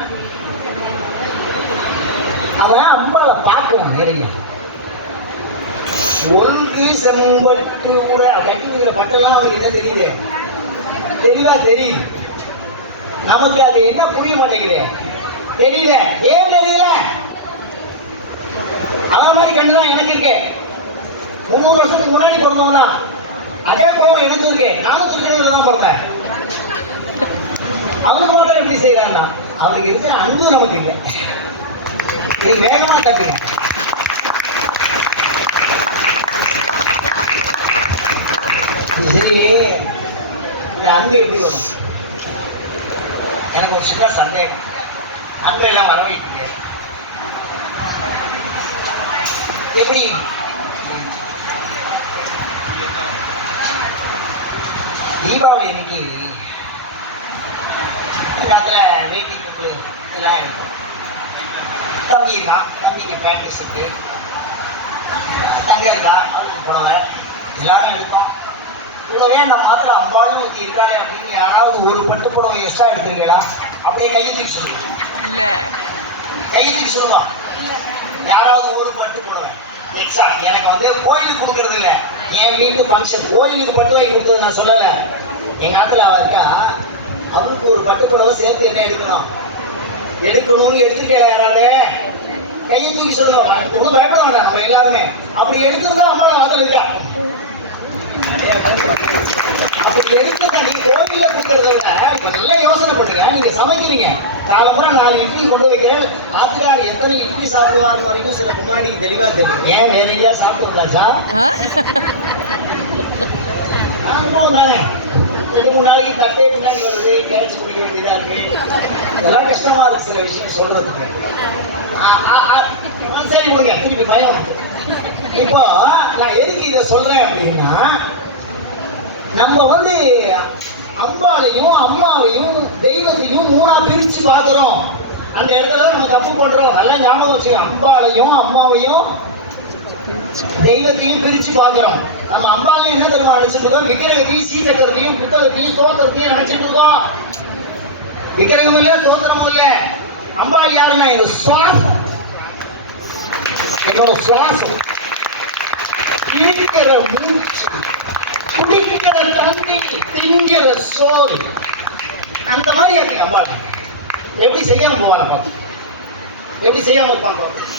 அவன் அம்பாவை பார்க்குறான் நேரடியா ஒழுங்கு செம்பட்டு கூட கட்டி இருக்கிற பட்டெல்லாம் அவனுக்கு என்ன தெரியுது தெளிவா தெரியுது நமக்கு அது என்ன புரிய மாட்டேங்குது தெரியல ஏன் தெரியல அவன் மாதிரி கண்டுதான் எனக்கு இருக்கு 300 வருஷத்துக்கு முன்னாடி பிறந்தவன் தான் அதே கோவம் எனக்கு இருக்கு நானும் திருக்கடையில தான் பிறந்தேன் அவனுக்கு மாத்திரம் எப்படி செய்யறான்னா அவனுக்கு இருக்கிற அன்பு நமக்கு இல்லை இது வேகமா தட்டுங்க சரி அந்த அன்பு எப்படி வரும் எனக்கு ஒரு சின்ன சந்தேகம் அன்பெல்லாம் வர வைக்க எப்படி தீபாவளி அன்னைக்கு எல்லாத்துல வேட்டி துண்டு எல்லாம் இருக்கும் தம்பி இருக்கான் தம்பிக்கு பேண்ட் செட்டு தங்க இருக்கா அவளுக்கு புடவை எல்லாரும் எடுத்தோம் கூடவே நம்ம மாத்திரம் அம்பாலும் ஊற்றி இருக்காளே அப்படின்னு யாராவது ஒரு பட்டு புடவை எக்ஸ்ட்ரா எடுத்துருக்கீங்களா அப்படியே கையை தூக்கி சொல்லுவோம் கையை தூக்கி சொல்லுவான் யாராவது ஒரு பட்டு புடவை எக்ஸ்ட்ரா எனக்கு வந்து கோயிலுக்கு கொடுக்கறது இல்லை என் வீட்டு ஃபங்க்ஷன் கோயிலுக்கு பட்டு வாங்கி கொடுத்தது நான் சொல்லலை எங்கள் ஆத்துல அவள் இருக்கா அவளுக்கு ஒரு பட்டு புடவை சேர்த்து என்ன எடுக்கணும்னு எடுத்துருக்கல யாராவது கையை தூக்கி சொல்லுவாங்க ஒன்றும் பயப்பட வேண்டாம் நம்ம எல்லாருமே அப்படி எடுத்துருந்தா அம்மா அதில் இருக்கா அப்படி எடுத்தா நீங்க கோவில்ல கொடுக்கறத விட இப்ப நல்லா யோசனை பண்ணுங்க நீங்க சமைக்கிறீங்க காலம்புற 4 இட்லி கொண்டு வைக்கிறேன் ஆத்துக்கார் எத்தனை இட்லி சாப்பிடுவாரு வரைக்கும் சில முன்னாடி தெளிவா தெரியும் ஏன் வேற எங்கேயாவது சாப்பிட்டு வந்தாச்சா அனுபவம் தானே 2-3 நாளைக்கு தட்டே பின்னாடி வருது கேட்சி குடிக்க வேண்டியதா இருக்கு இதெல்லாம் கஷ்டமா இருக்கு சில விஷயம் சொல்றதுக்கு சரி கொடுங்க திருப்பி பயம் இப்போ நான் எதுக்கு இதை சொல்றேன் அப்படின்னா நம்ம வந்து அம்பாளையும் அம்மாவையும் தெய்வத்தையும் 3ஆ பிரிச்சு பார்க்கிறோம் அந்த இடத்துல நம்ம தப்பு பண்றோம் நல்லா ஞாபகம் வச்சு அம்பாளையும் அம்மாவையும் தெய்வத்தையும் பிரிச்சு பார்க்கிறோம் நம்ம அம்பாளையும் என்ன தெரியுமா நினைச்சிட்டு இருக்கோம் விக்கிரகத்தையும் சீசக்கரத்தையும் புத்தகத்தையும் சோத்திரத்தையும் நினைச்சிட்டு இருக்கோம் விக்கிரகமும் இல்ல சோத்திரமும் இல்ல அம்பாள் யாருன்னா எங்க சுவாசம் என்னோட சுவாசம் இருக்கிற மூச்சு குடிக்கிற தண்ணி திங்கிற சோறு அந்த மாதிரி இருக்கு அம்பாள் எப்படி செய்யாம போவான பார்ப்போம் எப்படி செய்யாம இருப்பான் பார்ப்போம்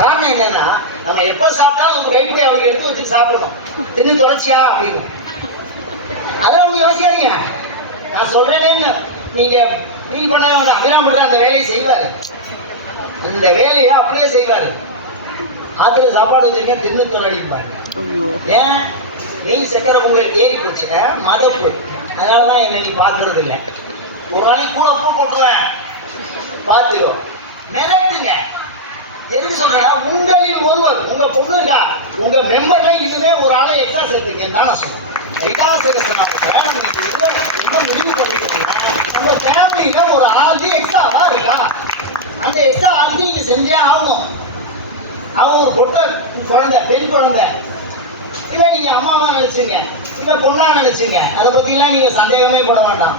காரணம் என்னன்னா நம்ம எப்போ சாப்பிட்டாலும் ஒரு கைப்பிடி அவருக்கு எடுத்து வச்சு சாப்பிடணும். தின்னு தொலைச்சியா அப்படின்னு அதெல்லாம் அவங்க யோசிக்காதீங்க. நான் சொல்றேனே நீங்க ஃபீல் பண்ணவே வேண்டாம். அபிராம அந்த வேலையை செய்வார், அந்த வேலையை அப்படியே செய்வார். ஆற்றுல சாப்பாடு வச்சுருங்க தின்னு தொலைப்பாரு. ஏன் நெய் சக்கரை பொங்கல் ஏறி போச்சு மதப்பு. அதனால தான் என்னை நீ பார்க்கறது இல்லை. ஒரு நாளைக்கு கூட உப்பு போட்டுருவேன் பார்த்துரும் மிரட்டுங்க. எதுக்கு சொல்றேன்னா உங்களில் ஒருவர் உங்க பொண்ணுங்க உங்க மெம்பர்ல இன்னுமே ஒரு ஆளை எக்ஸ்ட்ரா சேர்த்துக்கன்னு நான் சொல்றேன். நம்ம என்ன முடிவு பண்ணிட்டோம்னா நம்ம ஃபேமிலியில ஒரு ஆளு எக்ஸ்ட்ராவா இருக்கா, அந்த எக்ஸ்ட்ரா ஆளுக்கு நீங்க செஞ்சே ஆகணும். அவன் ஒரு பொட்டை குழந்தை பெண் குழந்தை இதை நீங்க அம்மாவா நினைச்சுங்க இல்ல பொண்ணா நினைச்சுங்க. அதை பத்தி எல்லாம் நீங்க சந்தேகமே பட வேண்டாம்.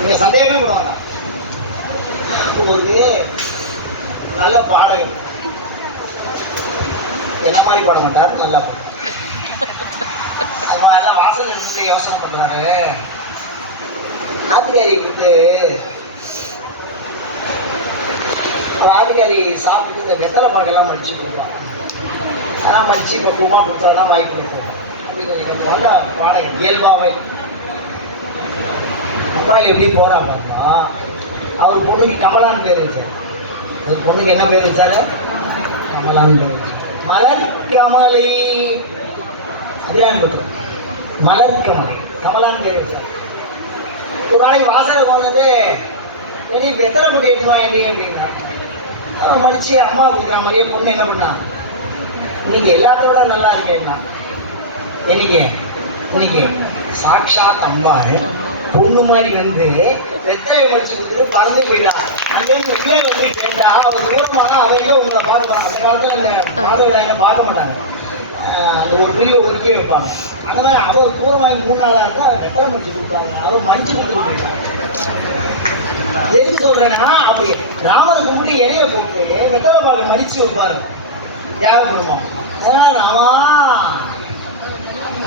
நீங்க சந்தேகமே பட வேண்டாம். ஒரு நல்ல பாடகர் என்ன மாதிரி பாட மாட்டார், நல்லா பாடுவார். அது மாதிரி வாசல் இருந்து யோசனை பண்றாரு. ஆத்துக்காரி வந்து ஆத்துக்காரி சாப்பிட்டு இந்த வெத்தலை பாக்கெல்லாம் மடிச்சு கொடுப்பான். அதெல்லாம் மடிச்சு பக்குவமாக கொடுத்தா தான் வாய்ப்புல போகும். அப்படி கொஞ்சம் நல்ல பாடகர் இயல்பாவே. அப்பாவில் எப்படி போறா பாருமா, அவர் பொண்ணுக்கு கமலான்னு பேர் வச்சார். அவர் பொண்ணுக்கு என்ன பேர் வச்சாரு, கமலான்னு பேர் வச்சார். மலர் கமலை அபிராமி பெற்றோர் மலர் கமலை கமலான்னு பேர் வச்சார். ஒரு நாளைக்கு வாசலை கொண்டு எதையும் வெத்தலை முடி எடுத்துருவான் ஏண்டி அப்படின்னா அவன் மடிச்சு அம்மா கொடுக்குற மாதிரியே பொண்ணு என்ன பண்ணா, இன்னைக்கு எல்லாத்தோட நல்லா இருக்கேன்னா இன்னைக்கு சாக்ஷாத் அம்பாள் பொண்ணு மாதிரி வந்து வெத்தலையை மடிச்சு கொடுத்துட்டு பறந்து போயிட்டான். அந்த உள்ளே வந்து கேட்டா அவர் தூரமானா அவங்க உங்களை பார்க்க போறான். அந்த காலத்தில் இந்த மாதவிடாயில பார்க்க மாட்டாங்க, அந்த ஒரு பிரிவை ஒதுக்கி வைப்பாங்க. அந்த மாதிரி அவர் தூரமாகி 3 நாளாக இருந்தால் அவர் வெத்தலை மடிச்சு கொடுத்தாங்க. அவர் மடிச்சு கொடுத்துட்டு போயிட்டாங்க. எதுக்கு சொல்றேன்னா அப்படி ராமரை கும்பிட்டு இலைய போட்டு வெத்தலை பாக்கு மடிச்சு வைப்பாரு தியாகபுரமும். அதனால ராமா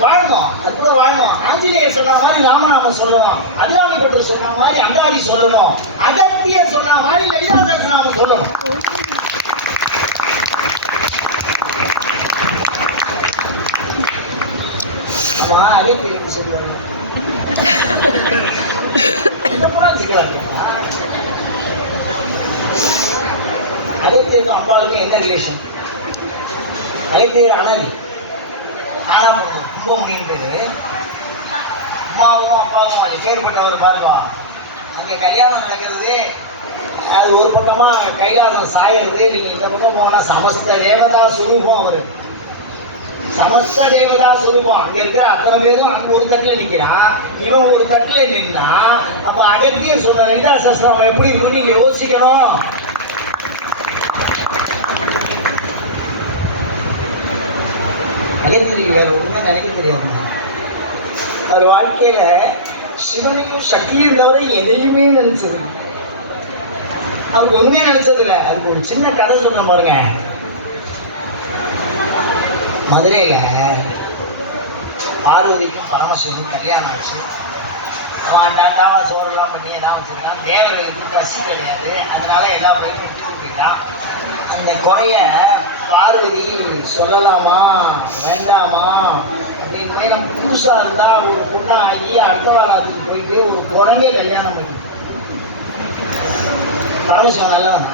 வாழணும், அது கூட வாழணும். ஆஞ்சநேயர் சொன்ன மாதிரி ராமநாம சொல்லுவோம், அபிராமி பட்டர் சொன்ன மாதிரி அங்காடி சொல்லணும், அகத்தியர் சொன்ன மாதிரி நாம சொல்லணும். ஆமா அகத்தியர் சொல்லுவாங்க அகத்தியருக்கும் அம்பாளுக்கும் என்ன ரிலேஷன்? அகத்தியர் அனாதி காணா போடுவோம் கும்பமுனின்றது. அம்மாவும் அப்பாவும் எப்பேற்பட்டவர் பாருங்க. அங்கே கல்யாணம் நடக்கிறது, அது ஒரு பக்கமாக கைலாசம் சாயறது. நீங்கள் இந்த பக்கம் போனால் சமஸ்த தேவதா சுரூபம். அவர் சமஸ்த தேவதா சுரூபம். அங்கே இருக்கிற அத்தனை பேரும் அங்கே ஒரு தட்டில் நிற்கிறான், இவன் ஒரு தட்டில் நின்னா. அப்போ அகத்தியர் சொன்ன லலிதா சஸ்திரம் எப்படி இருக்குன்னு நீங்கள் யோசிக்கணும். அகத்தியருக்கு வேற ஒன்றுமே நினைக்க தெரியாது. அவர் வாழ்க்கையில சிவனுக்கும் சக்தியும் தவிர எதையுமே நினைச்சது அவருக்கு ஒண்ணுமே நினைச்சது இல்லை. அதுக்கு ஒரு சின்ன கதை சொல்றேன் பாருங்க. மதுரையில பார்வதிக்கும் பரமசிவனுக்கும் கல்யாணம் ஆச்சு. அவன் டாண்டாவும் சோறெல்லாம் பண்ணி எல்லாம் வச்சுருக்கான். தேவர்களுக்கு பசி கிடையாது, அதனால எல்லா பயிரும் விட்டுட்டு போயிட்டான். அந்த குறைய பார்வதி சொல்லலாமா வேண்டாமா அப்படின்னு மாதிரி நம்ம புதுசாக இருந்தால் ஒரு பொண்ணா ஆகி அடுத்த வாரத்துக்கு போயிட்டு ஒரு குரங்கே கல்யாணம் பண்ணி பரமசிவன் நல்லவனா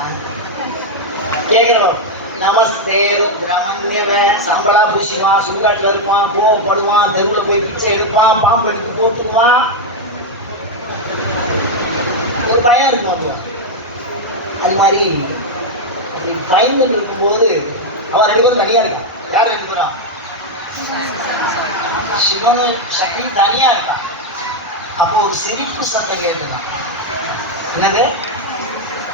கேட்குறவன். நமஸ்தே ருத்ரமன்யவன் சம்பளா பூசிவான், சுடுகாட்டில் இருப்பான், கோவப்படுவான், தெருவில் போய் பிச்சை எடுப்பான், பாம்பு எடுத்து போட்டுக்குவான். ஒரு பயம் இருக்கும் அதுவான். அது மாதிரி அப்படி பயந்துட்டு இருக்கும்போது அவன் 2 பேரும் தனியாக இருக்கான். யார் 2 பேரும்? சிவனு சக்தி தனியாக இருக்கான். அப்போ ஒரு சிரிப்பு சத்தம் கேட்டுதான். என்னது?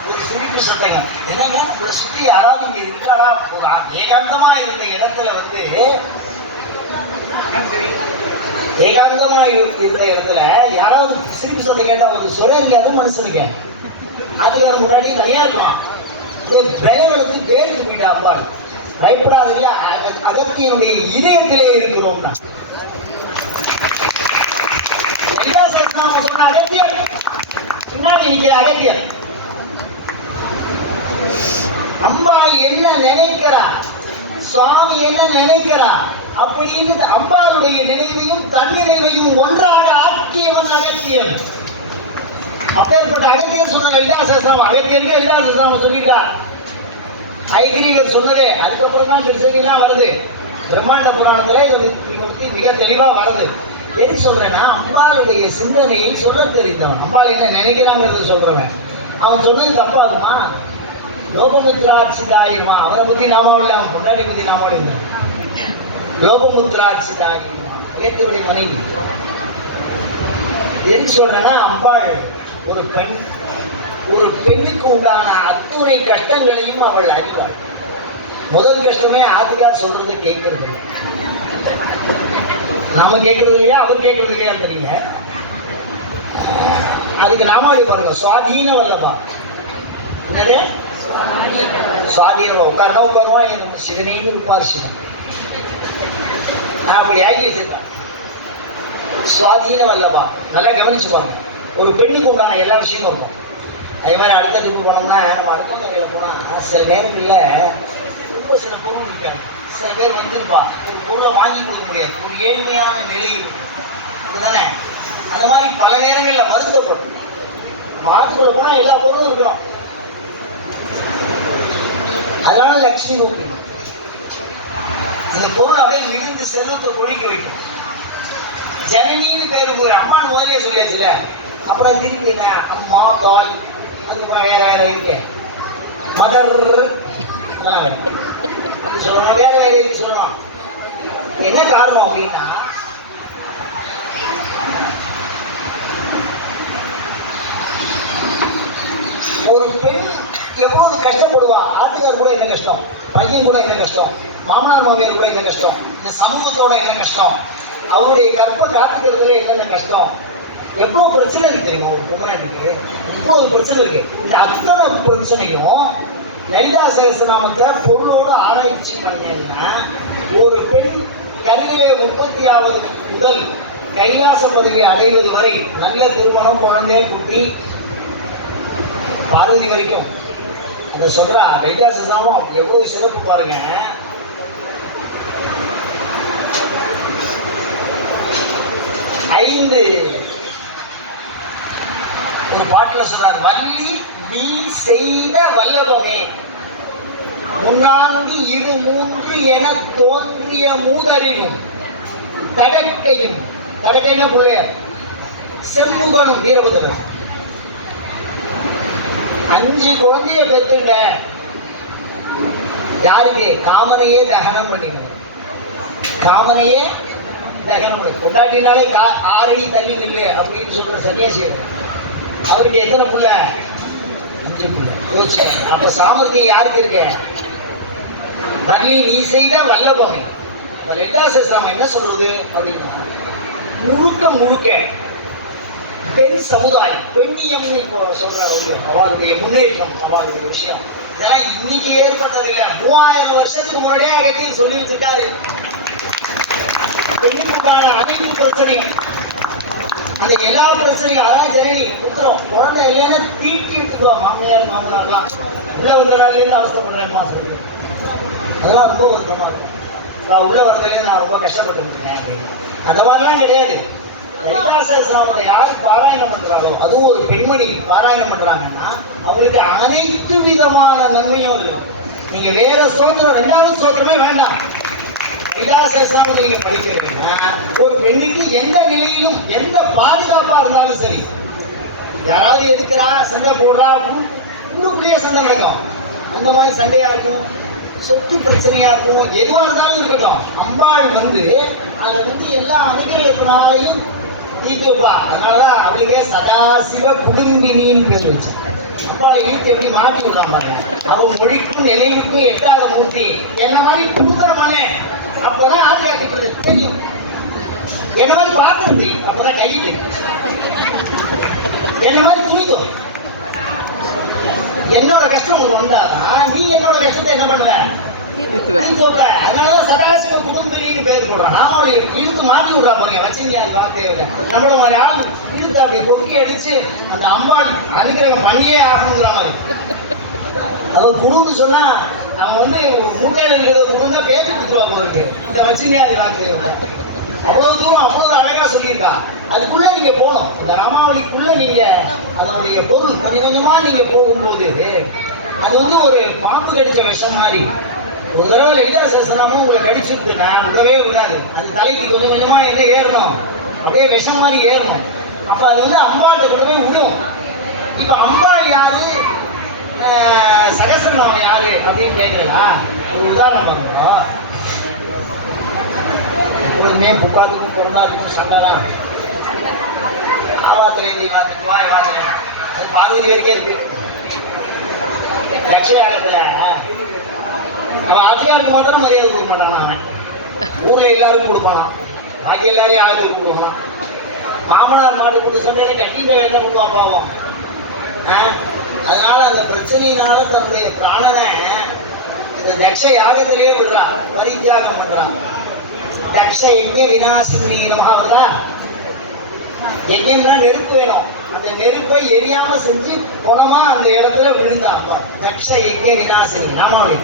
ஒரு சிரிப்பு சத்தங்க. என்னங்க உங்களை சுற்றி யாராவது இங்கே இருக்காடா? ஒரு ஏகாந்தமாக இருந்த இடத்துல வந்து யாராவது சிரிப்பு சத்தம் கேட்டால் ஒரு சுரம் இருக்காது மனுஷனுக்கு. ஆத்துக்காரன் முன்னாடி தனியாக இருக்கான். விளைவெடுத்து பேருக்கு போயிட்டு அம்பாள் பயப்படாதீங்க, அகத்தியனுடைய இதயத்திலே இருக்கிறோம்னா. சொன்ன அகத்தியர் பின்னாடி இருக்கிற அகத்தியர் அம்பாள் என்ன நினைக்கிறா, சுவாமி என்ன நினைக்கிறா அப்படின்னு அம்பாளுடைய நினைவையும் தன்னினைவையும் ஒன்றாக ஆக்கியவன் அகத்தியன். அப்பேற்பட்ட அகத்தியர் சொன்ன லலிதா சஹஸ்ரநாமம், அகத்தியருக்கு லலிதா சஹஸ்ரநாமம் சொல்லியிருக்கார். ஐகிரீகர் சொன்னதே அதுக்கப்புறம் தான் திருச்செடியெல்லாம் வருது. பிரம்மாண்ட புராணத்துல இதை பற்றி மிக தெளிவா வருது. எதுக்கு சொல்றேன்னா, அம்பாளுடைய சிந்தனையை சொல்ல தெரிந்தவன், அம்பாள் என்ன நினைக்கிறாங்கிறது சொல்றவன். அவன் சொன்னது தப்பாகுமா? லோபமுத்ராட்சிதாயிரமா, அவனை பத்தி நாமாவில் அவன் பொன்னாடி பத்தி நாமாவில் இருந்தான். லோபமுத்ராட்சிதாயிரமா இயற்கையுடைய மனைவி. எதுக்கு சொல்றேன்னா, அம்பாள் ஒரு பெண், ஒரு பெண்ணுக்கு உண்டான அத்துணை கஷ்டங்களையும் அவள் அறிவாள். முதல் கஷ்டமே ஆத்துக்கார் சொல்றதை கேட்கறது இல்லை. நாம கேட்கறது இல்லையா, அவர் கேட்கறது இல்லையா தெரியல. அதுக்கு நாமாவளி பாருங்க, சுவாதீன வல்லபா. என்னது? சுவாதீனமா உட்காருனா உட்காருவான், நம்ம சிவனேன்னு இருப்பார் சிவன். அப்படி ஆக்கி வச்சிருக்கான். சுவாதீன வல்லபா நல்லா கவனிச்சு பாருங்க. ஒரு பெண்ணுக்கு உண்டான எல்லா விஷயமும் இருக்கும். அதே மாதிரி அடுத்த ட்ரிப்பு போனோம்னா, நம்ம அடுப்பங்கரையில் போனால் சில நேரங்களில் ரொம்ப சில பொருள் இருக்காங்க. சில பேர் வந்துருப்பா, ஒரு பொருளை வாங்கி கொடுக்க முடியாது, ஒரு ஏழ்மையான நிலை இருக்கும் இதுதானே. அந்த மாதிரி பல நேரங்களில் வருத்தப்படும். மாட்டுக்குள்ள போனால் எல்லா பொருளும் இருக்கணும். அதனால லட்சுமி ரூபி அந்த பொருள் அப்படியே மிகுந்து செல்வத்தை கொழிக்க வைக்கும். ஜனனின்னு பேருக்கு அம்மான்னு முதலே சொல்லியாச்சுல, அப்புறம் திருப்பி என்ன அம்மா தாய், அதுக்கப்புறம் வேற வேற இருக்கு மதர், அதெல்லாம் வேற சொல்லணும், வேற வேற இருக்கு சொல்லணும். என்ன காரணம் அப்படின்னா, ஒரு பெண் எவ்வளவு கஷ்டப்படுவா. ஆத்துக்கார் கூட என்ன கஷ்டம், பையன் கூட என்ன கஷ்டம், மாமனார் மாமியார் கூட என்ன கஷ்டம், இந்த சமூகத்தோட என்ன கஷ்டம், அவருடைய கற்பை காத்துக்கிறதுல என்னென்ன கஷ்டம், எவ்வளோ பிரச்சனை இருக்கு தெரியுமா ஒரு பொம்மநாட்டுக்கு. இவ்வளவு பிரச்சனை இருக்கு. இந்த அத்தனை பிரச்சனையும் லலிதா சஹஸ்ரநாமத்தை பொருளோடு ஆராய்ச்சி பண்ணேன்னா, ஒரு பெண் கருவிலே உற்பத்தியாவது முதல் கைலாச பதவியை அடைவது வரை, நல்ல திருமணம், குழந்தை, குட்டி, பார்வதி வரைக்கும் அந்த சொல்றா லலிதா சஹஸ்ரநாமம் எவ்வளவு சிறப்பு பாருங்க. ஐந்து ஒரு பாட்டுல சொல்றாரு, வள்ளி நீ செய்த வல்லபமே முன்னான்கு இரு மூன்று என தோன்றிய மூதறிவும் தடக்கையும், தடக்கைன்னா பிள்ளையார், செம்புகனும் வீரபுத்திரர் 5 குழந்தைய பெற்றுங்க. யாருக்கு? காமனையே தகனம் பண்ணினவர். காமனையே தகனம் பண்ணி கொண்டாட்டினாலே 6 அடி தள்ளி நில்லு அப்படின்னு சொல்ற சன்னியாசியர். அவருக்கு எத்தனை புள்ள? 5 புள்ள. யோசிச்சுக்காங்க. அப்ப சாமர்த்தியம் யாருக்கு இருக்கு? வள்ளி நீ செய்த வல்லபமே. அப்ப லலிதா சஹஸ்ரநாமம் என்ன சொல்றது அப்படின்னா, முழுக்க முழுக்க பெண் சமுதாயம், பெண்ணியம்னு சொல்றாரு. அவளுடைய முன்னேற்றம், அவளுடைய விஷயம் இதெல்லாம் இன்னைக்கு ஏற்பட்டது இல்லை. 3000 வருஷத்துக்கு முன்னாடியே அகத்தியர் சொல்லி வச்சிருக்காரு. பெண்ணுக்குண்டான அனைத்து பிரச்சனையும், அந்த எல்லா பிரச்சனையும், அதான் ஜனனி புத்திரம் குழந்தை இல்லைன்னா தீட்டி எடுத்துக்குவோம். மாமியார் மாமனார்லாம் உள்ள வந்த நாள்லேருந்து அவஸ்தப்படுறேன் மாசத்துக்கு. அதெல்லாம் ரொம்ப வருத்தமா இருக்கும். நான் உள்ள வரதுலேயே நான் ரொம்ப கஷ்டப்பட்டு இருக்கேன் அப்படின்னு. அந்த மாதிரிலாம் கிடையாது. லலிதா சஹஸ்ரநாமத்தை யார் பாராயணம் பண்றாளோ, அதுவும் ஒரு பெண்மணி பாராயணம் பண்றாங்கன்னா அவங்களுக்கு அனைத்து விதமான நன்மையும் இருக்கு. நீங்க வேற ஸ்தோத்திரம், 2வது ஸ்தோத்திரமே வேண்டாம். லலிதா சஹஸ்ரநாமத்தை நீங்க படிக்கிறீங்கன்னா ஒரு பெண்ணுக்கு எந்த நிலையிலும் எந்த பாதுகாப்பா இருந்தாலும் சரி, யாராவது எதுக்குறா சண்டை போடுறா, உள்ளுக்குள்ளேயே சண்டை நடக்கும். அந்த மாதிரி சண்டையா இருக்கும், சொத்து பிரச்சனையா இருக்கும், எதுவா இருந்தாலும் இருக்கட்டும், அம்பாள் அது எல்லா அணிகளையும் தீர்த்து வைப்பா. அதனாலதான் அவளுக்கே சதாசிவ குடும்பினின்னு பேர் வச்சேன். அப்பாவை ஈர்த்து எப்படி மாட்டி விடுறான் பாருங்க. அவன் மொழிக்கும் நினைவுக்கும் எட்டாத மூர்த்தி. என்ன மாதிரி கொடுக்குறமனே அப்பதான் ஆட்சி ஆட்சி தெரியும். என்ன மாதிரி பார்க்கறது அப்பதான் கைது. என்ன மாதிரி துணிக்கும். என்னோட கஷ்டம் உங்களுக்கு வந்தாதான் நீ என்னோட கஷ்டத்தை என்ன பண்ணுவ? தீர்த்து வைப்ப. அதனாலதான் சதாசிவ குடும்பினின்னு பேர் போடுறான். நாம அவளை இழுத்து மாட்டி விடுறா பாருங்க. வச்சிங்க அது வார்த்தையை விட நம்மள மாதிரி ஆள் இழுத்து அப்படி கொக்கி அடிச்சு அந்த அம்பாள் அனுகிரகம் பண்ணியே ஆகணுங்கிற மாதிரி. அவன் குடுன்னு சொன்னா அவன் வந்து மூட்டையில் இருக்கிறத குடுந்தா பேச்சு கொடுத்துருவா போயிருக்கு. இதை வச்சுனே அது வாக்கு அவ்வளோ தூரம் அவ்வளோ அழகாக சொல்லியிருக்கான். அதுக்குள்ளே நீங்கள் போகணும். இந்த ராமாவளிக்குள்ளே நீங்கள் அதனுடைய பொருள் கொஞ்சம் கொஞ்சமாக நீங்கள் போகும்போது அது வந்து ஒரு பாம்பு கடித்த விஷம் மாதிரி. ஒரு தடவை லலிதா சஹஸ்ரநாமம் உங்களை கடிச்சுட்டுனா விடவே விடாது. அது தலைக்கு கொஞ்சம் கொஞ்சமாக என்ன ஏறணும், அப்படியே விஷம் மாதிரி ஏறணும். அப்போ அது வந்து அம்பாள்கிட்ட கொண்டு போய் விடும். இப்போ அம்பாள் யாரு, சகஸ்ரநாமம் யாரு அப்படின்னு கேட்குறேங்க. ஒரு உதாரணம் பாருங்க. எப்பொழுதுமே புக்காத்துக்கும் பிறந்தாத்துக்கும் சண்டை தான். ஆவாத்திரேந்தி வாத்துக்குவா வாத்திரேன் அது பார்வதி வரைக்கும் இருக்கு. லட்சயாகத்தில் அவன் ஆட்சியாருக்கு மாத்திரம் மரியாதை கொடுக்க மாட்டானா. அவன் ஊரில் எல்லாருக்கும் கொடுப்பானான், பாக்கி எல்லாரையும் யாருக்கு கொடுப்பானான். மாமனார் மாட்டு கொடுத்து சண்டையில கட்டின்ற என்ன கொண்டு பாவம். அதனால அந்த பிரச்சனையினால தன்னுடைய பிராணனை இந்த தக்ஷ யாகத்திலேயே விடுறான், பரித்தியாகம் பண்றான். தக்ஷ யஜ்ஞ விநாசினி நமஹ வருதா. யஜ்ஞம்னா நெருப்பு வேணும். அந்த நெருப்பை எரியாம செஞ்சு குணமா அந்த இடத்துல விழுந்தான் அப்பா. தக்ஷ யஜ்ஞ விநாசினி நாமாவளி.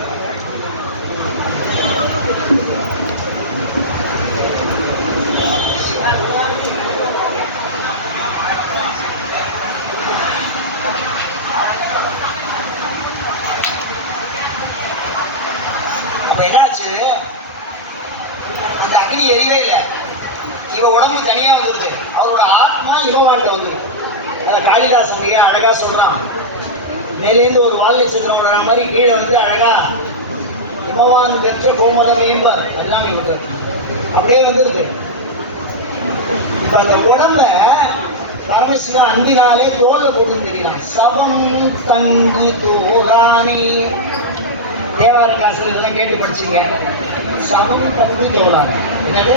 அப்ப என்னாச்சு, அந்த அக்னி எரியவே இல்லை. இவ உடம்பு தனியா வந்துருக்கு, அவரோட ஆத்மா இமவான்கிட்ட வந்துருக்கு. அதை காளிதாஸ் அங்கேயே அழகா சொல்றான். மேலேருந்து ஒரு வால் நட்சத்திரம் விடுற மாதிரி கீழே வந்து அழகா இமவான் பெற்ற கோமத மேம்பர் எல்லாம் இவருக்கு அப்படியே வந்துருக்கு. இப்ப அந்த உடம்ப பரமசிவ அன்பினாலே தோல்ல போட்டு தெரியலாம். சவம் தங்கு தோளானி தேவார கிளாஸ்ல இதெல்லாம் கேட்டு படிச்சீங்க. சவம் தங்கு தோளானி என்னது,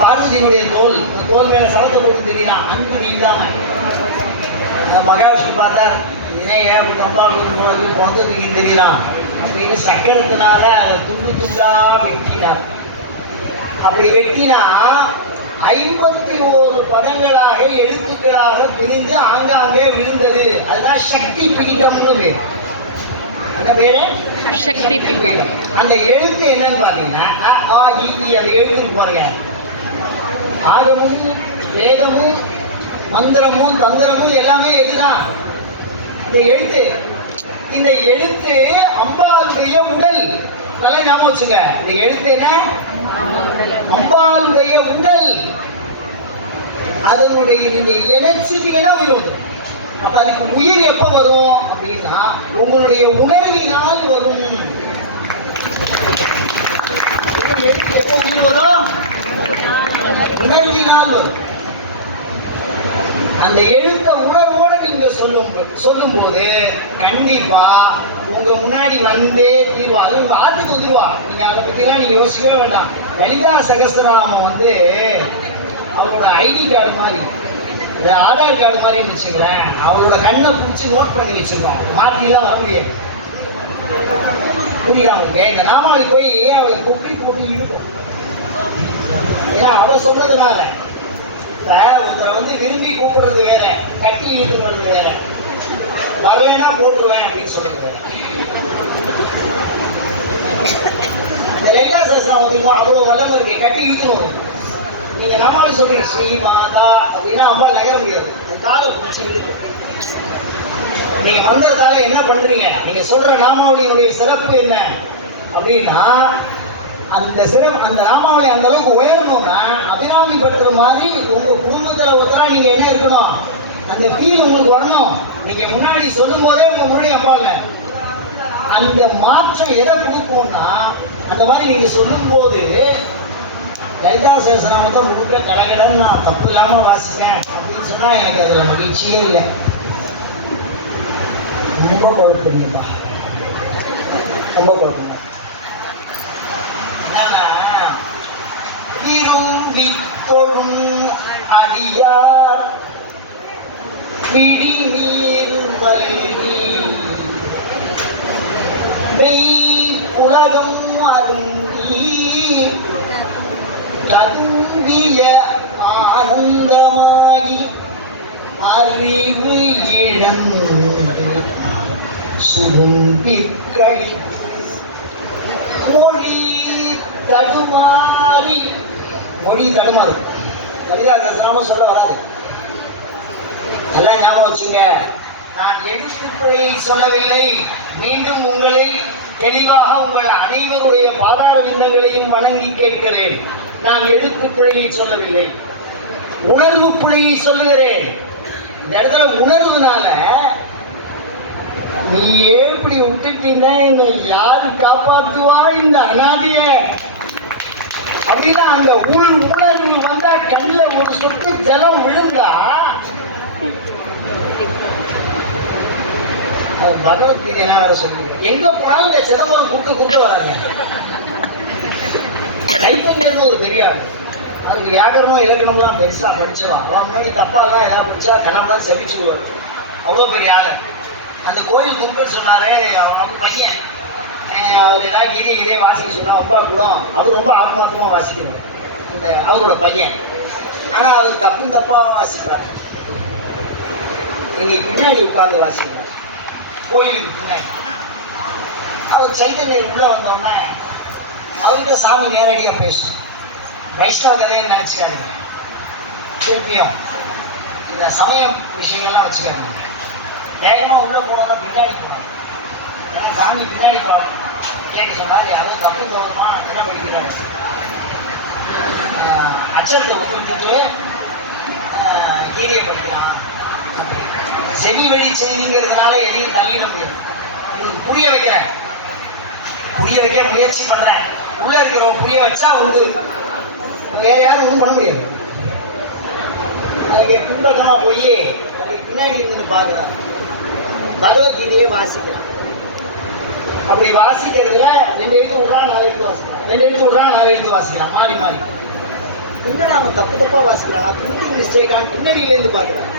பார்வதியினுடைய தோல். தோல் மேல சவத்தை போட்டு தெரியலாம். அன்பு இல்லாம மகாவிஷ்ணு பார்த்தார், இதே ஏன் அம்பா பிறந்ததுக்கு தெரியலாம் அப்படின்னு சக்கரத்தினால அதை துண்டு துண்டா வெட்டினார். அப்படி வெட்டினா 51 பதங்களாக எழுத்துக்களாக பிரிந்து ஆங்காங்கே விழுந்தது. அதுதான் சக்தி பீடம்னு பேர். அந்த பேரு சக்தி பீடம். அந்த எழுத்து என்னன்னு பாத்தீங்கன்னா அந்த எழுத்துக்கு பாருங்க. ஆகமும் வேதமும் மந்திரமும் தந்திரமும் எல்லாமே எதுதான் இந்த எழுத்து. இந்த எழுத்து அம்பாளுடைய உடல். நல்லா ஞாபகம் வச்சுங்க. இந்த எழுத்து என்ன, அம்பாளுடைய உடல். அதனுடைய நீங்க இணைச்சிட்டீங்கன்னா உயிர் வந்துடும். அப்ப அதுக்கு உயிர் எப்ப வரும் அப்படின்னா உங்களுடைய உணர்வினால் வரும். எப்ப உயிர் வரும், உணர்வினால் வரும். அந்த எழுத்த உணர்வோட நீங்க சொல்லும் போது கண்டிப்பா உங்க முன்னாடி வந்தே தீர்வா. அது உங்க ஆட்டுக்கு வந்துருவா. நீங்க அதை பத்திலாம் நீங்க யோசிக்கவே வேண்டாம். லலிதா சகஸ்ரநாமம் வந்து அவளோட ஐடி கார்டு மாதிரி, ஆதார் கார்டு மாதிரி வச்சுக்கிறேன். அவளோட கண்ணை பிடிச்சி நோட் பண்ணி வச்சிருக்கோம். மாற்றிலாம் வர முடியாது. புரியுதா உங்களுக்கு? இந்த நாமாவளி போய் அவளை கொப்பி போட்டு இருக்கும். ஏன்னா அவ சொன்னதுனால. ஒருத்தரை வந்து விரும்பி கூப்பிடுறது வேற, கட்டி ஈர்த்துன்னு வர்றது வேற. வரலன்னா போட்டுருவேன் அப்படின்னு சொல்றது வேற. இந்த லலிதா சஹஸ்ரநாமத்துக்கும் அவ்வளவு வல்லமை இருக்கு. கட்டி ஈர்த்துன்னு வரும். நீங்க நாமாவளி சொல்றீங்க ஸ்ரீ மாதா அப்படின்னா அம்மா நகர முடியாது. காலை பிடிச்சி நீங்க மந்திரத்தால என்ன பண்றீங்க, நீங்க சொல்ற நாமாவளியினுடைய சிறப்பு என்ன அப்படின்னா அந்த நாமாவளி அந்த அளவுக்கு உயரணும்னா அபிராமி பெற்ற மாதிரி உங்க குடும்பத்துல ஒருத்தரா நீங்க என்ன இருக்கணும், அந்த ஃபீல் உங்களுக்கு வரணும். நீங்க முன்னாடி சொல்லும் போதே உங்க முன்னாடி அப்பாங்க அந்த மாற்றம் எதை கொடுக்கும்னா அந்த மாதிரி நீங்க சொல்லும் போது லலிதா சஹஸ்ரநாமத்தை முழுக்க கடகடன்னு நான் தப்பு இல்லாம வாசிப்பேன் அப்படின்னு சொன்னா எனக்கு அதுல மகிழ்ச்சியே இல்லை. ரொம்ப குழப்பங்கப்பா, ரொம்ப குழப்பங்க. என்னன்னா விரும்பி தொழும் அடியார் பிடி நீர் மல்கி மெய் உலகம் அருந்தி ததும்பிய ஆனந்தமாகி அறிவு இழந்து சுரும்பிற்கடி மொழி தடுமாறி மொழி தடுமாறு கவிதாசாம சொல்ல வராது. நல்லா ஞாபகம் வச்சுங்க. நான் எழுத்துப்பிழையை சொல்லவில்லை. மீண்டும் உங்களை தெளிவாக உங்கள் அனைவருடைய பாதார விந்தங்களையும் வணங்கி கேட்கிறேன். நான் எழுத்துப்பிழையை சொல்லவில்லை, உணர்வு பிழையை சொல்லுகிறேன். இந்த இடத்துல உணர்வுனால நீ எப்படி விட்டுட்டீங்கன்னா என்னை யாரு காப்பாற்றுவா இந்த அனாதிய அப்படின்னா அந்த உணர்வு வந்தா கண்ணில் ஒரு சொட்டு ஜலம் விழுந்தா அது பகவத்கீதை என்ன வேற சொல்லி எங்க போனாலும் இந்த சிதம்பரம் கூப்பிட்டு வராங்க. கைத்தங்கியன்னு ஒரு பெரிய ஆள், அதுக்கு வியாகரணம் இலக்கணம்லாம் பெருசா படிச்சிருவான். அவன் முன்னாடி தப்பாலாம் ஏதாவது படிச்சா கண்ணம்லாம் செபிச்சுடுவார். அவ்வளோ பெரிய ஆள். அந்த கோயில் கும்பல் சொன்னாரே அவன் பையன் அவர் ஏதாவது கீதை வாசிக்க சொன்னா ரொம்ப கூட அவர் ரொம்ப ஆத்மார்த்தமா வாசிக்கிறார் இந்த அவரோட பையன். ஆனா அவர் தப்பாக வாசிப்பார். நீங்க பின்னாடி உட்கார்ந்து வாசிக்கிறார் கோயிலுக்கு பின்னாடி. அவர் சைத்தன்யர் உள்ள வந்தோடனே அவர்கிட்ட சாமி நேரடியா பேசும். வைஷ்ணவ கதைன்னு நினைச்சுக்காரு. திருப்பியும் இந்த சமய விஷயங்கள்லாம் வச்சுக்காரு. வேகமா உள்ள போனோம்னா பின்னாடி போனாங்க. ஏன்னா சாமி பின்னாடி கேட்க சொன்னார். யாரும் தப்பு தவறுமா என்ன படிக்கிறாரு, அச்சரத்தை விட்டுட்டு கீதையை படிக்கிறான். அப்படி செவி வழி செய்திங்கிறதுனால எதையும் தள்ளிட முடியாது. உங்களுக்கு புரிய வைக்கிறேன், புரிய வைக்க முயற்சி பண்றேன். உள்ள இருக்கிறவங்க புரிய வச்சா உண்டு, வேற யாரும் ஒன்றும் பண்ண முடியாது. அதுக்கு பின்பக்கமா போய் அதுக்கு பின்னாடி இருந்து பார்க்குறான். பகவத்கீதையை வாசிக்கிறான். அப்படி வாசிக்கிறதுல 2 எழுத்து விடுறான், 4 எழுத்து வாசிக்கிறான், 2 எழுத்து விடுறான், 4 எழுத்து வாசிக்கிறான், மாறி மாறி. என்னடா அவன் தப்பா வாசிக்கிறான், பிரிண்டிங் மிஸ்டேக்கான பின்னணியிலேருந்து பார்க்கிறான்.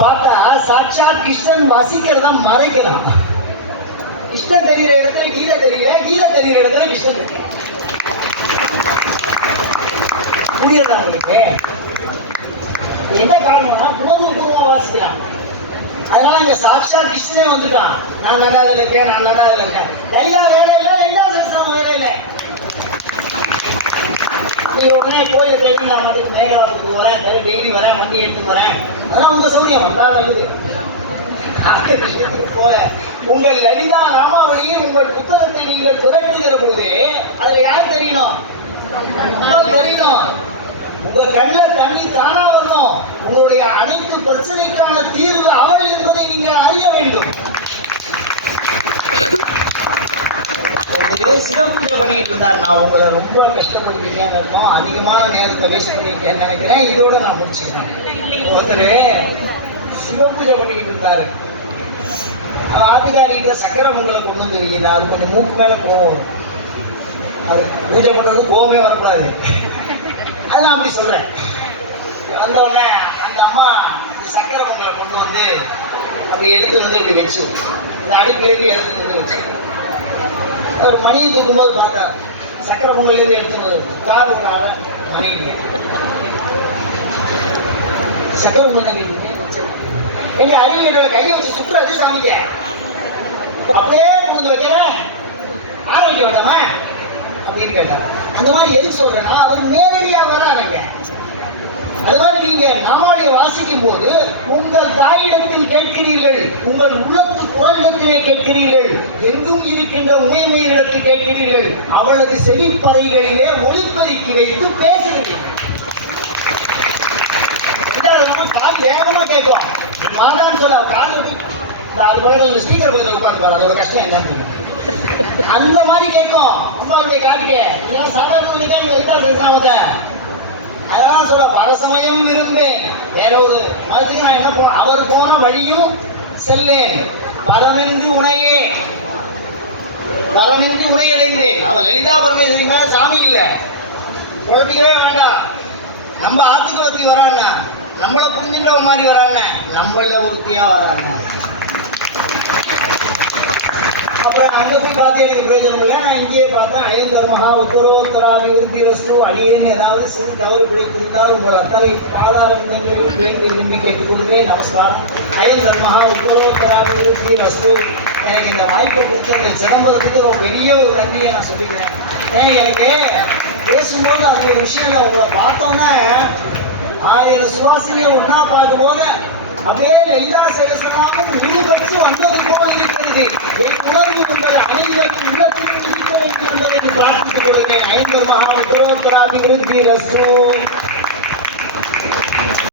பார்த்தா சாட்சாத் கிருஷ்ணன் வாசிக்கிறத மறைக்கிறான். கிருஷ்ணன் தெரிகிற இடத்துல கீதை தெரியல, கீதை தெரிகிற இடத்துல கிருஷ்ணன் தெரியல. புரியுதா உங்களுக்கு? என்ன காரணம்? உணர்வுபூர்வமா வாசிக்கிறான். அதனால அங்க சாட்சாத் கிருஷ்ணனே வந்துட்டான். நான் நடாதுல இருக்கேன், நான் நடாதுல இருக்கேன். எல்லா வேலை இல்லை, எல்லா சேஷம் வேலை இல்லை. நீ உடனே கோயிலை கழிவு நான் மட்டும் மேகலாபுக்கு வரேன், டெய்லி வரேன், வண்டி எடுத்து வரேன், அதெல்லாம் உங்க சௌரியம். நம்மளால விஷயத்துக்கு போல உங்கள் லலிதா நாமாவளியை உங்கள் புத்தகத்தை நீங்கள் துரட்டுகிற போது அதுல யார் தெரியணும்? தெரியணும். உங்க கண்ணில் தண்ணி தானா வரணும். உங்களுடைய அனைத்து பிரச்சனைக்கான தீர்வு அவள் என்பதை நீங்கள் அறிய வேண்டும். நான் உங்களை ரொம்ப கஷ்டப்படுத்திட்டேன்னு இருக்கோம். அதிகமான நேரத்தை வேஸ்ட் பண்ணிருக்கேன்னு நினைக்கிறேன். இதோட நான் முடிச்சுக்கிறேன். ஒருத்தர் சிவபூஜை பண்ணிக்கிட்டு இருந்தாரு. அவர் ஆதிகாரிகிட்ட சக்கரை பொங்கலை கொண்டு வந்து வைக்கல. அது கொஞ்சம் மூக்கு மேல கோவம் வரும். அது பூஜை பண்றது கோவமே வரக்கூடாது. அதுதான் அப்படி சொல்றேன். வந்தவுடனே அந்த அம்மா சக்கரை பொங்கலை கொண்டு வந்து அப்படி எடுத்து வந்து இப்படி வச்சு அடுப்புலேருந்து எடுத்து வந்து வச்சு ஒரு மணியை தூக்கும்போது பார்த்தா சக்கரை பொங்கல்லேருந்து எடுத்து கார் ஒரு அரை மணி சக்கரை பொங்கல் எங்க அறிவியலோட கையை வச்சு சுற்றுறது சாமிக்க அப்படியே கொண்டு வந்து வைக்கல ஆரோக்கிய வேண்டாமா அப்படின்னு கேட்டார். அந்த மாதிரி எதுக்கு சொல்றேன்னா அவர் நேரடியா வராருங்க. அது மாதிரி நீங்க நாமாவளியை வாசிக்கும் போது உங்கள் தாயிடத்தில் கேட்கிறீர்கள், உங்கள் உள்ளத்து குரண்டத்திலே கேட்கிறீர்கள், எங்கும் இருக்கின்ற உமையமையிடத்தில் கேட்கிறீர்கள், அவளது செவிப்பறைகளிலே ஒளிப்பெருக்கி வைத்து பேசுகிறீர்கள். கால் வேகமா கேட்கும். மாதான்னு சொல்ல கால் அது பக்கத்தில் ஸ்பீக்கர் பக்கத்தில் உட்காந்து பாரு, அதோட கஷ்டம் என்னன்னு அந்த மாதிரி கேட்கும். அம்மாவுடைய காட்டுக்கு நீங்க சாதாரண நீங்க எதிர்பார்த்து அதெல்லாம் சொல்ல பரசமயம் விரும்பேன். வேற ஒரு மதத்துக்கு நான் என்ன அவர் போன வழியும் செல்லேன். பரமென்று உனையே பரமென்று உனையிலிருந்து லலிதா பரமேஸ்வரிக்கு மேல சாமி இல்லை, குழப்பிக்கவே வேண்டாம். நம்ம ஆத்துக்கு ஒருத்தி வரான்னா, நம்மளை புரிஞ்சுட்ட மாதிரி வரான்னு, நம்மள ஒருத்தியா வரான்னு அப்புறம் அங்கே போய் பார்த்து எனக்கு பிரயோஜனம் இல்லை. நான் இங்கேயே பார்த்தேன். அயம் தர்மஹா உத்தரோத்தராபிவிருத்தி ரஸ்து. அடியேன்னு ஏதாவது சிறு தவறு பிழைத்திருந்தால் உங்கள் அத்தனை பாதார விண்ணங்களிலும் வேண்டி விரும்பி கேட்டுக்கொள்கிறேன். நமஸ்காரம். அயம் தர்மஹா உத்தரோத்தராபிவிருத்தி ரஸ்து. எனக்கு இந்த வாய்ப்பை கொடுத்த இந்த சிதம்பரத்துக்கு ஒரு பெரிய ஒரு நன்றியை நான் சொல்லிக்கிறேன். எனக்கு பேசும்போது அது ஒரு விஷயம் இல்லை. உங்களை பார்த்தோன்னே 1000 சுவாசியை ஒன்றா பார்க்கும்போது அப்படியே லலிதா சகஸ்ரநாமம் உருவற்று வந்தது போல் இருக்கிறது. என் உணர்வு உங்கள் அனைவருக்கும் உள்ளத்திலும் இருக்கிறது என்பதை பிரார்த்தித்துக் கொள்கிறேன். ஐம்பது மகா உத்தரோத்தராபிவிருத்தி ரஸ்து.